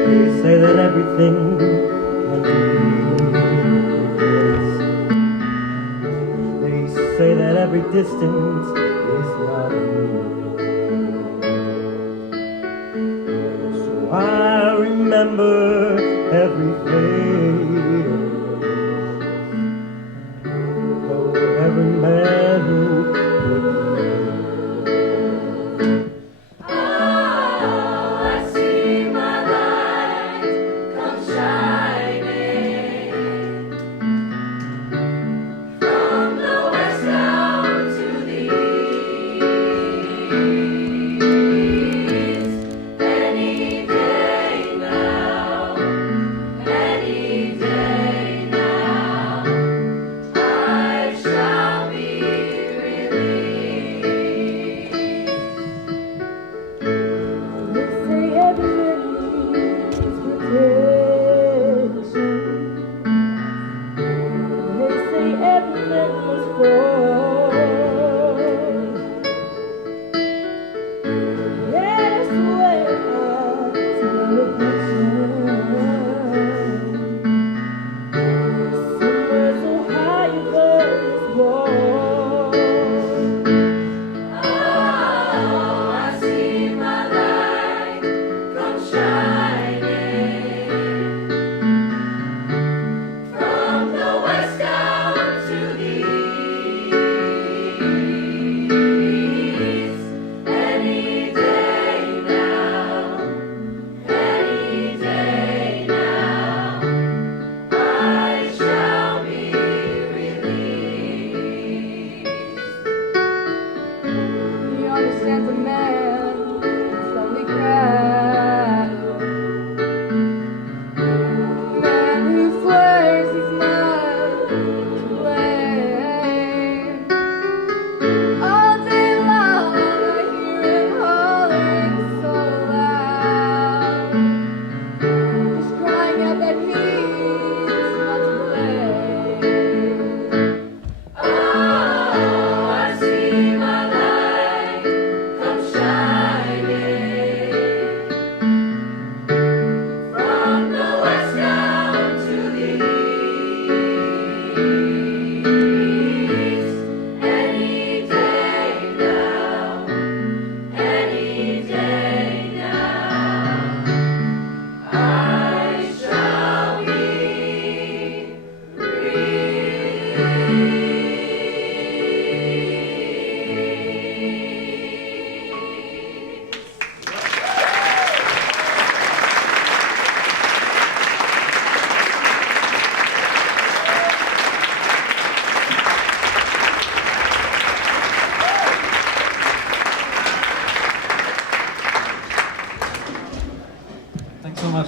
They say that everything can be replaced. They say that every distance is not enough. So I remember every face, oh, every man who put me.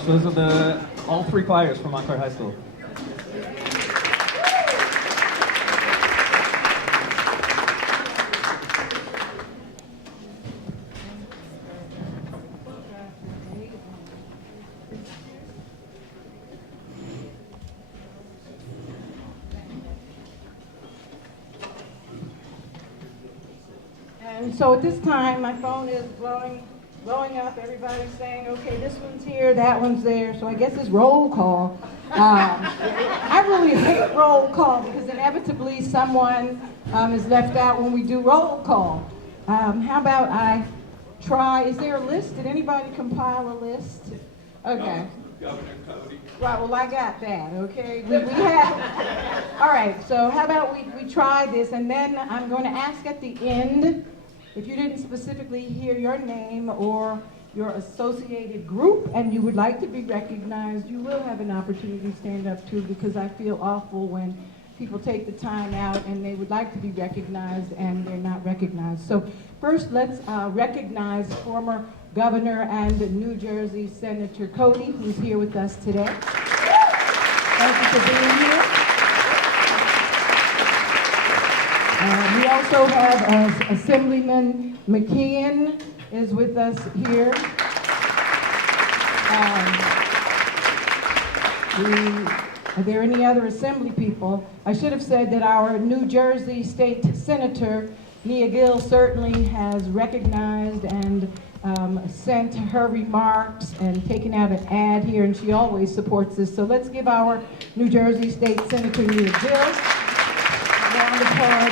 Those are all three choirs from Montclair High School. And so at this time, my phone is blowing up. Everybody's saying, okay, this one's here, that one's there. So I guess it's roll call. I really hate roll call because inevitably someone is left out when we do roll call. How about I try, is there a list? Did anybody compile a list? Okay. Governor Cody. Right, well, I got that, okay? We have, all right, so how about we try this, and then I'm going to ask at the end, if you didn't specifically hear your name or your associated group and you would like to be recognized, you will have an opportunity to stand up too, because I feel awful when people take the time out and they would like to be recognized and they're not recognized. So first, let's recognize former Governor and New Jersey Senator Cody, who's here with us today. Thank you. for being here. We also have Assemblyman McKeon is with us here. Are there any other Assembly people? I should have said that our New Jersey State Senator, Nia Gill, certainly has recognized and sent her remarks and taken out an ad here, and she always supports this. So let's give our New Jersey State Senator Nia Gill a round of applause.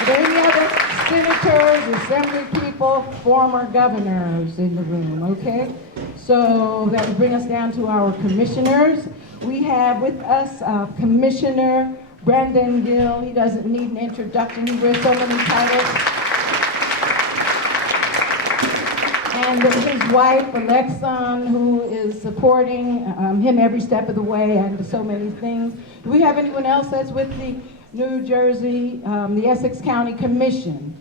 Are there any other senators, Assembly people, former governors in the room? Okay, so that would bring us down to our commissioners. We have with us Commissioner Brandon Gill. He doesn't need an introduction. He wears so many titles. And his wife, Alexon, who is supporting him every step of the way and so many things. Do we have anyone else that's with the New Jersey, the Essex County Commission?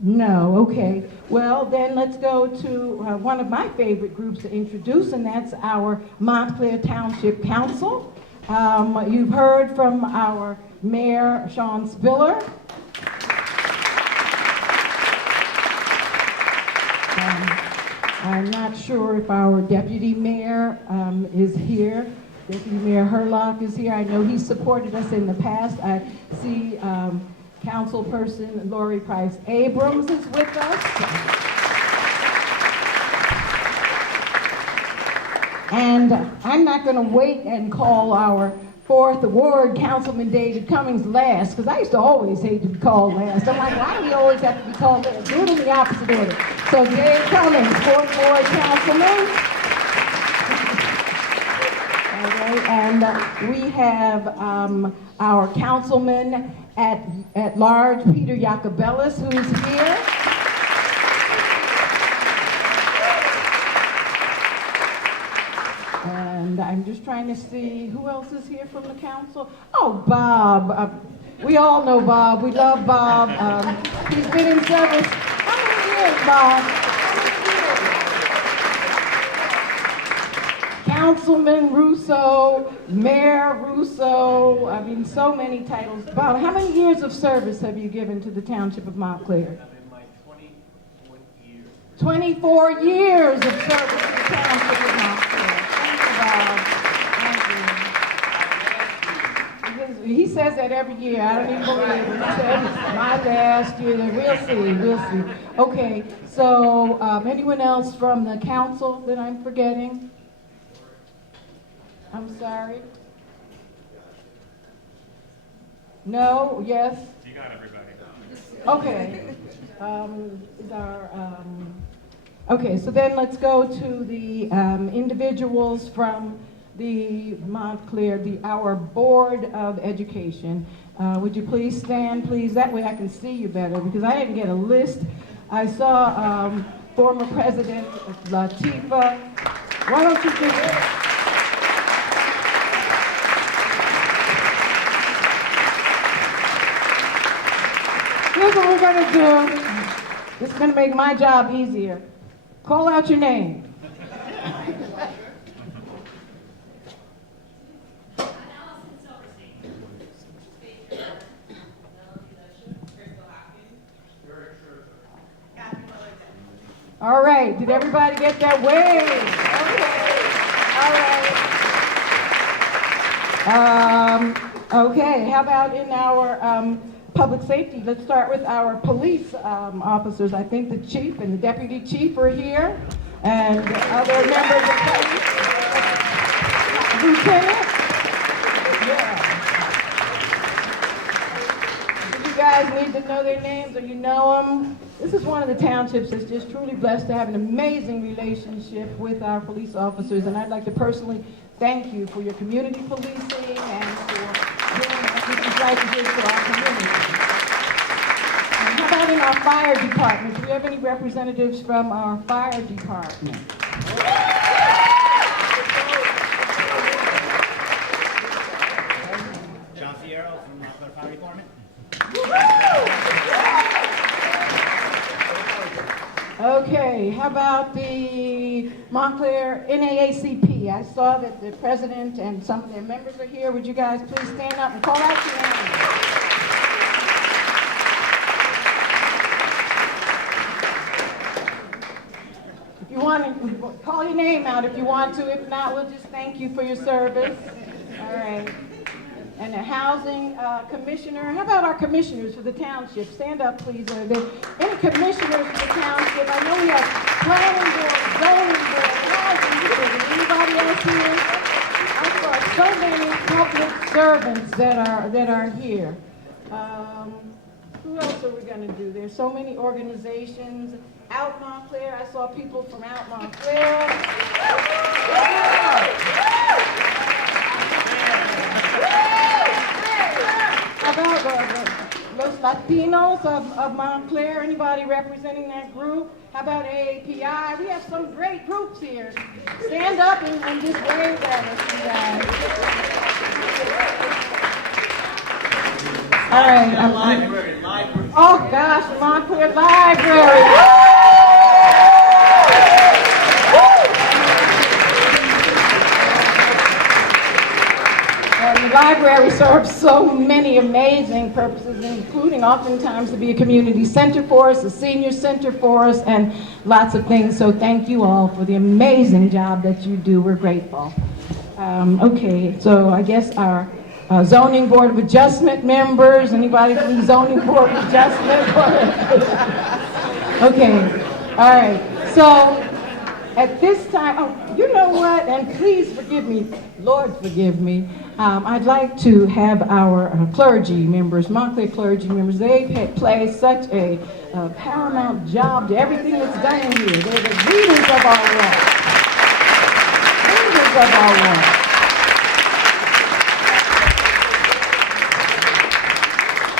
No, okay. Well, then let's go to one of my favorite groups to introduce, and that's our Montclair Township Council. You've heard from our Mayor, Sean Spiller. I'm not sure if our Deputy Mayor is here. Deputy Mayor Herlock is here. I know he's supported us in the past. I see Councilperson Lori Price Abrams is with us. And I'm not going to wait and call our 4th Ward Councilman David Cummings last, because I used to always hate to be called last. I'm like, why do we always have to be called last? Do it in the opposite order. So Dave Cummings, 4th Ward Councilman. Okay, and we have our councilman at large, Peter Jacobellis, who's here. And I'm just trying to see who else is here from the council. Oh, Bob. We all know Bob. We love Bob. He's been in service. How many years, Bob? Councilman Russo, Mayor Russo, I mean, so many titles. Bob, how many years of service have you given to the Township of Montclair? I'm in my 24 years. 24 years of service to the Township of Montclair. Thank you, Bob. He says that every year. I don't even believe it. He said my last year. We'll see. Okay, so anyone else from the council that I'm forgetting? I'm sorry. No? Yes? You got everybody. Okay. Okay, so then let's go to the individuals from the Montclair, our Board of Education. Would you please stand, please? That way I can see you better, because I didn't get a list. I saw former President Latifa. Why don't you just... Here's what we're going to do. This is going to make my job easier. Call out your name. All right. Did everybody get that wave? Okay. All right. Okay. How about in our public safety? Let's start with our police officers. I think the chief and the deputy chief are here, and other members of police. Lieutenant? Yeah. You guys need to know their names, or you know them. This is one of the townships that's just truly blessed to have an amazing relationship with our police officers, and I'd like to personally thank you for your community policing and for doing what you try to do for our community. And how about in our fire department? Do we have any representatives from our fire department? John Fierro from Montclair Fire Department. Okay, how about the Montclair NAACP? I saw that the president and some of their members are here. Would you guys please stand up and call out your names? If you want to, call your name out if you want to. If not, we'll just thank you for your service. All right. And the housing commissioner. How about our commissioners for the township? Stand up, please. Are there any commissioners for the township? I know we have planning board, zoning board, housing board. Anybody else here? I saw so many public servants that are here. Who else are we going to do? There's so many organizations. Out Montclair, I saw people from Out Montclair. How about Los Latinos of Montclair? Anybody representing that group? How about AAPI? We have some great groups here. Stand up and just wave at us, you guys. All right. Library. Oh gosh, Montclair Library. And the library serves so many amazing purposes, including oftentimes to be a community center for us, a senior center for us, and lots of things. So thank you all for the amazing job that you do. We're grateful. Okay, so I guess our Zoning Board of Adjustment members, anybody from the Zoning Board of Adjustment? Okay, all right. So at this time, oh, you know what, and please forgive me, Lord forgive me, I'd like to have our clergy members, Montclair clergy members, they play such a paramount job to everything that's done in here. They're the leaders of our walk. Leaders of our walk.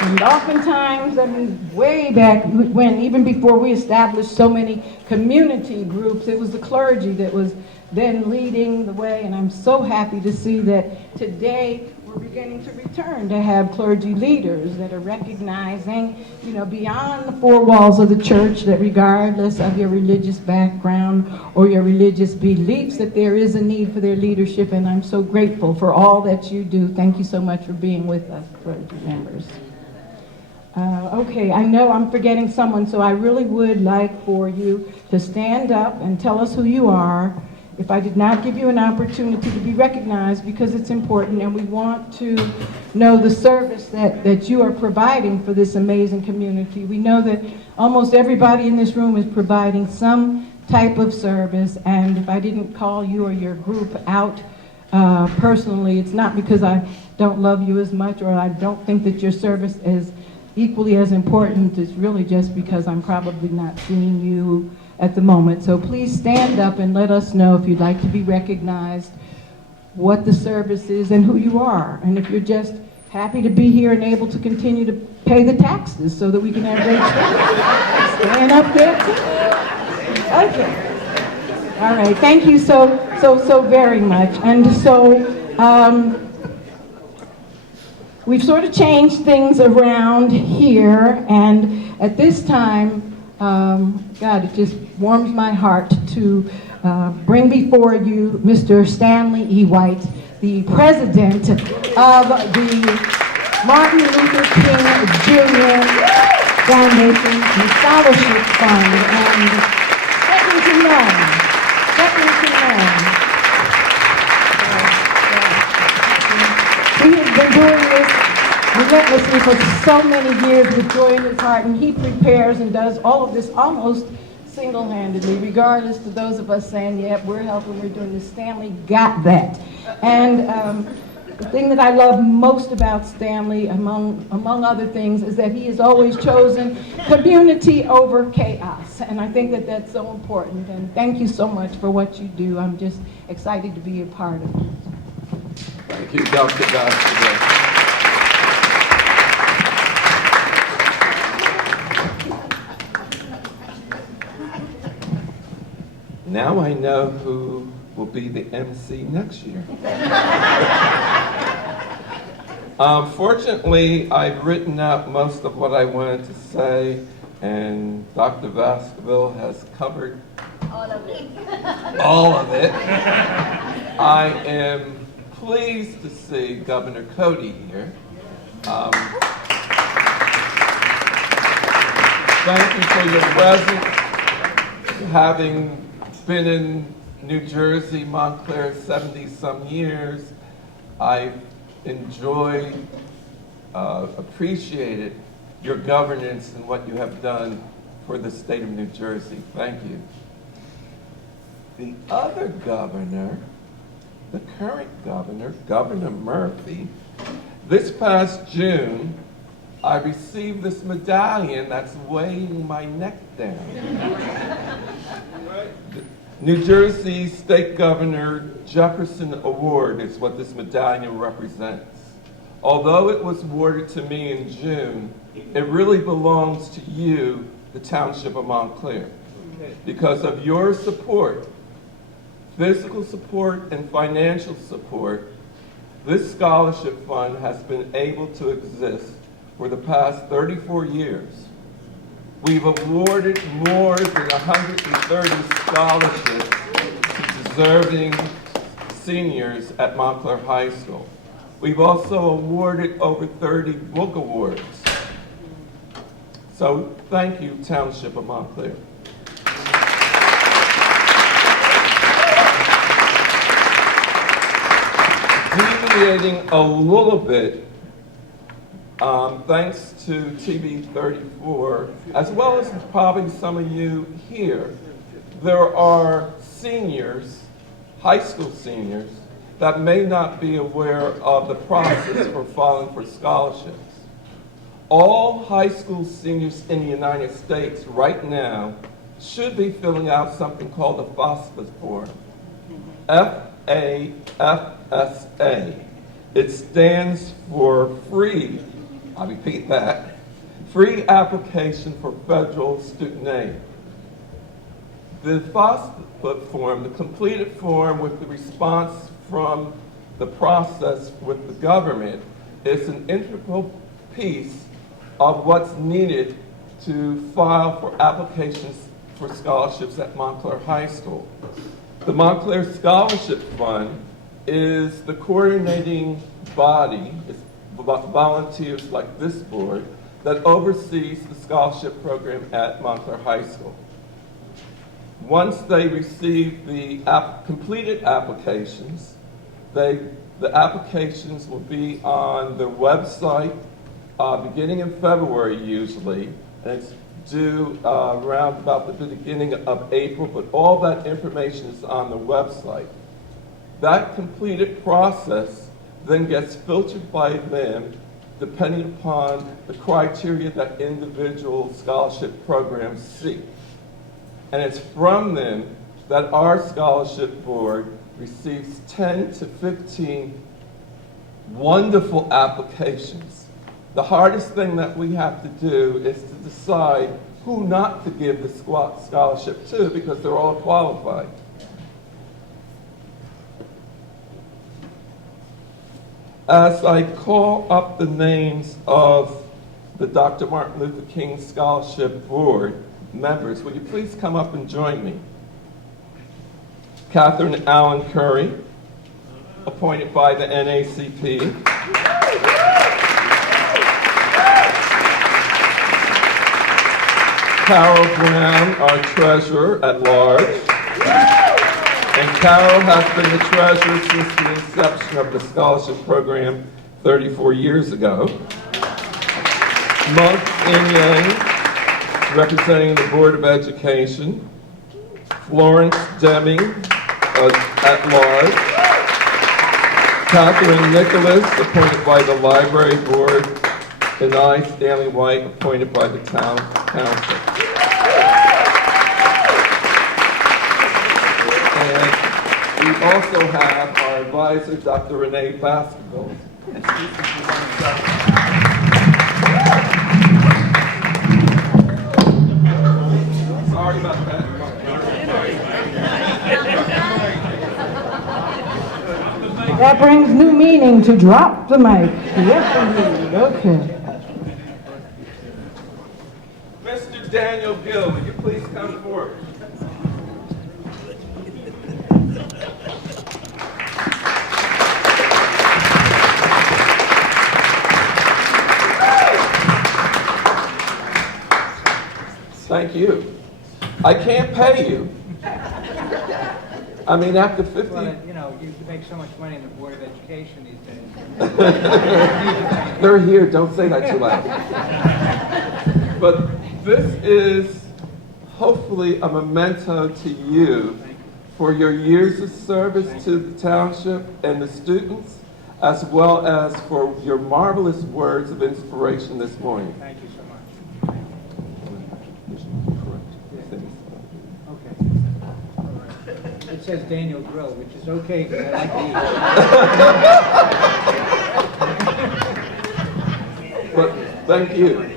And oftentimes, I mean, way back when, even before we established so many community groups, it was the clergy that was then leading the way. And I'm so happy to see that today we're beginning to return to have clergy leaders that are recognizing, you know, beyond the four walls of the church, that regardless of your religious background or your religious beliefs, that there is a need for their leadership. And I'm so grateful for all that you do. Thank you so much for being with us, clergy members. Okay, I know I'm forgetting someone, so I really would like for you to stand up and tell us who you are. If I did not give you an opportunity to be recognized, because it's important and we want to know the service that you are providing for this amazing community. We know that almost everybody in this room is providing some type of service, and if I didn't call you or your group out personally, it's not because I don't love you as much or I don't think that your service is equally as important. It's really just because I'm probably not seeing you at the moment. So please stand up and let us know if you'd like to be recognized, what the service is, and who you are. And if you're just happy to be here and able to continue to pay the taxes so that we can have great service. Stand up there. Okay. All right. Thank you so very much. And so, we've sort of changed things around here, and at this time, God, it just warms my heart to bring before you Mr. Stanley E. White, the president of the Martin Luther King Jr. Foundation and Scholarship Fund, and second to none. He has been doing this relentlessly for so many years with joy in his heart, and he prepares and does all of this almost single-handedly, regardless to those of us saying, yeah, we're helping, we're doing this. Stanley got that. And the thing that I love most about Stanley, among other things, is that he has always chosen community over chaos. And I think that that's so important. And thank you so much for what you do. I'm just excited to be a part of it. Thank you, Dr. Gospel. Now I know who will be the MC next year. Fortunately, I've written out most of what I wanted to say, and Dr. Baskerville has covered All of it. all of it. I am pleased to see Governor Cody here. Thank you for your presence. Having been in New Jersey, Montclair, 70-some years, I've enjoyed, appreciated your governance and what you have done for the state of New Jersey. Thank you. The other governor, the current governor, Governor Murphy, this past June, I received this medallion that's weighing my neck down. The New Jersey State Governor Jefferson Award is what this medallion represents. Although it was awarded to me in June, it really belongs to you, the Township of Montclair, because of your support, physical support and financial support. This scholarship fund has been able to exist for the past 34 years. We've awarded more than 130 scholarships to deserving seniors at Montclair High School. We've also awarded over 30 book awards. So thank you, Township of Montclair. Deviating a little bit, thanks to TV 34, as well as probably some of you here, there are seniors, high school seniors, that may not be aware of the process for filing for scholarships. All high school seniors in the United States right now should be filling out something called a FAFSA form. F-A-F-S-A. It stands for free, I'll repeat that, free application for federal student aid. The FAFSA form, the completed form with the response from the process with the government, is an integral piece of what's needed to file for applications for scholarships at Montclair High School. The Montclair Scholarship Fund is the coordinating body, it's volunteers like this board, that oversees the scholarship program at Montclair High School. Once they receive the completed applications, the applications will be on their website beginning in February usually, and it's due around about the beginning of April, but all that information is on the website. That completed process then gets filtered by them depending upon the criteria that individual scholarship programs seek. And it's from them that our scholarship board receives 10 to 15 wonderful applications. The hardest thing that we have to do is to decide who not to give the scholarship to because they're all qualified. As I call up the names of the Dr. Martin Luther King Scholarship Board members, will you please come up and join me? Catherine Allen Curry, appointed by the NACP. Carol Brown, our treasurer at large. And Carol has been the treasurer since the inception of the scholarship program 34 years ago. Monk In-Yang, representing the Board of Education. Florence Deming, at large. Catherine Nicholas, appointed by the Library Board. And I, Stanley White, appointed by the Town Council. And we also have our advisor, Dr. Renee Baskerville. Sorry about that. That brings new meaning to drop the mic. Yes, indeed. Okay. Mr. Mr. Daniel Gill, would you please come forward? Thank you. I can't pay you. I mean, after 50... Well, you know, you make so much money in the Board of Education these days. They're here, don't say that too loud. But this is hopefully a memento to you for your years of service to the township and the students, as well as for your marvelous words of inspiration this morning. Thank you so much. Okay. All right. It says Daniel Grill, which is okay because I like to eat. But thank you.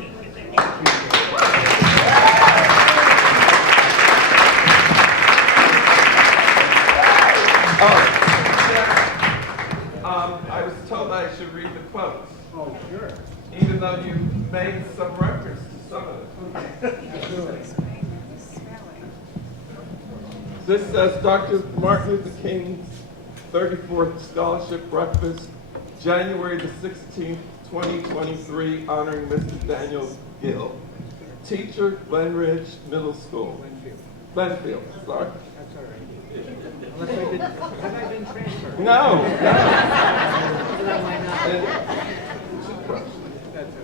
I was told I should read the quotes. Oh, sure. Even though you made some reference to some of it. This says Dr. Martin Luther King's 34th Scholarship Breakfast, January the 16th, 2023, honoring Mr. Daniel Gill, teacher, Glenridge Middle School. Glenfield, sorry. That's all right. Unless I've been transferred. No.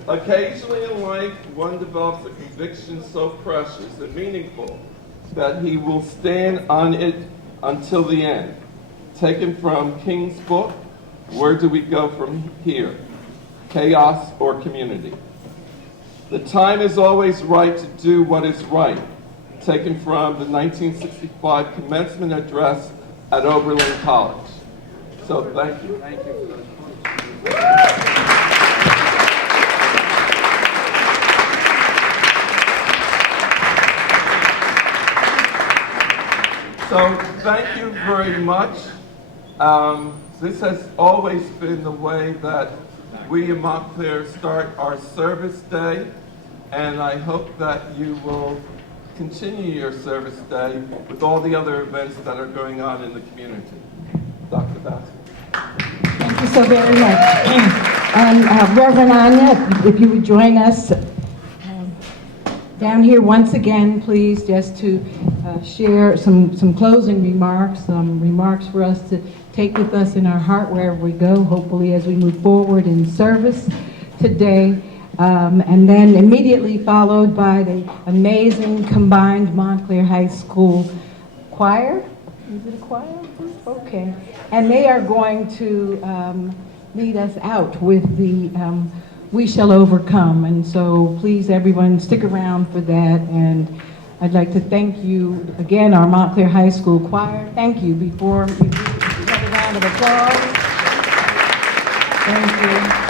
Occasionally in life, one develops a conviction so precious and meaningful that he will stand on it until the end. Taken from King's book, Where Do We Go From Here? Chaos or Community? The time is always right to do what is right. Taken from the 1965 commencement address at Oberlin College. So thank you. Thank you for those So thank you very much. This has always been the way that we in Montclair start our service day, and I hope that you will continue your service day with all the other events that are going on in the community. Dr. Bassett. Thank you so very much. And Reverend Anya, if you would join us down here once again, please, just to share some closing remarks, some remarks for us to take with us in our heart wherever we go, hopefully as we move forward in service today. And then immediately followed by the amazing combined Montclair High School choir. Is it a choir? Okay. And they are going to lead us out with the We Shall Overcome. And so please, everyone, stick around for that. And I'd like to thank you again, our Montclair High School choir. Thank you. Before we do another round of applause. Thank you.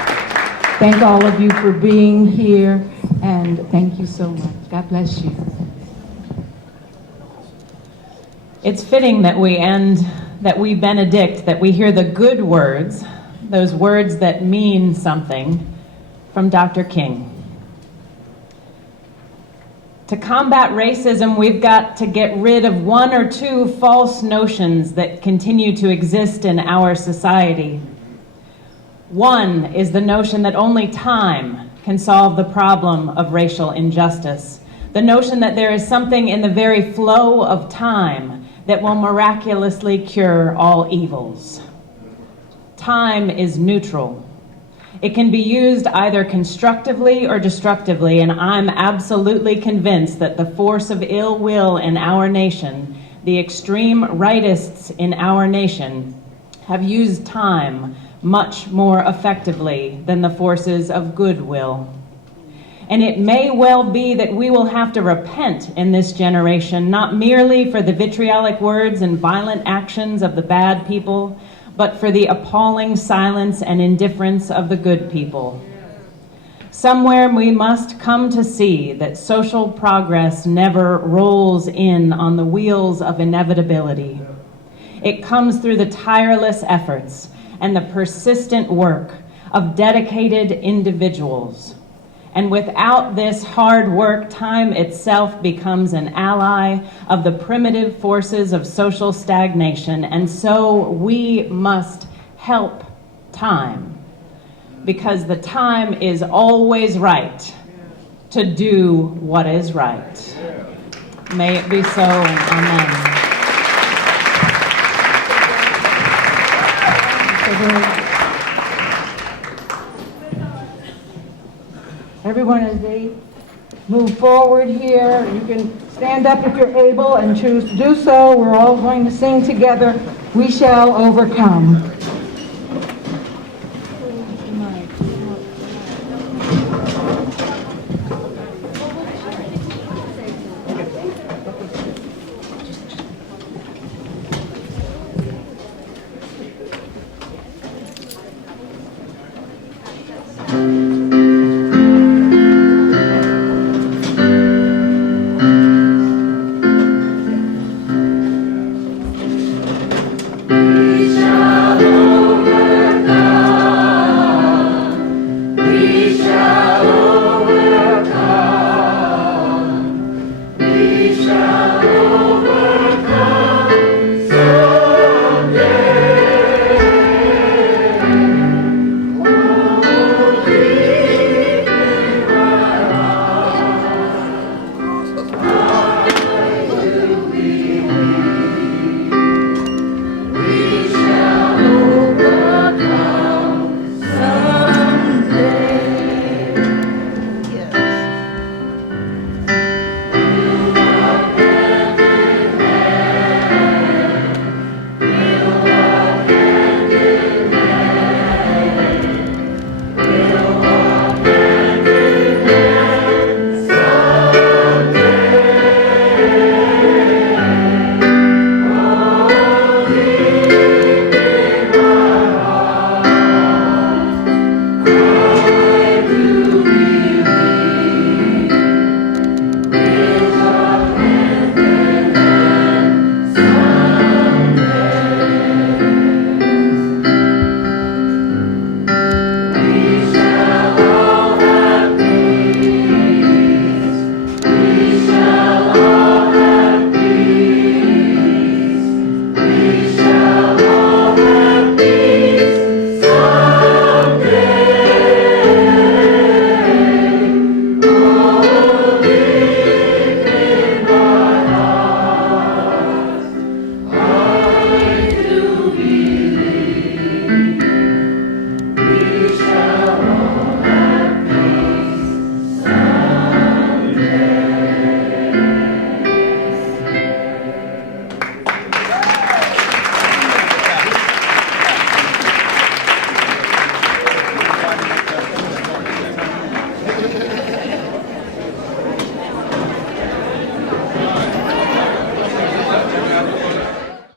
Thank all of you for being here, and thank you so much. God bless you. It's fitting that we end, that we benedict, that we hear the good words, those words that mean something, from Dr. King. To combat racism, we've got to get rid of one or two false notions that continue to exist in our society. One is the notion that only time can solve the problem of racial injustice. The notion that there is something in the very flow of time that will miraculously cure all evils. Time is neutral. It can be used either constructively or destructively, and I'm absolutely convinced that the force of ill will in our nation, the extreme rightists in our nation, have used time much more effectively than the forces of goodwill. And it may well be that we will have to repent in this generation, not merely for the vitriolic words and violent actions of the bad people, but for the appalling silence and indifference of the good people. Somewhere we must come to see that social progress never rolls in on the wheels of inevitability. It comes through the tireless efforts and the persistent work of dedicated individuals. And without this hard work, time itself becomes an ally of the primitive forces of social stagnation. And so we must help time, because the time is always right to do what is right. May it be so, and amen. Everyone, as they move forward here, you can stand up if you're able and choose to do so. We're all going to sing together, "We Shall Overcome."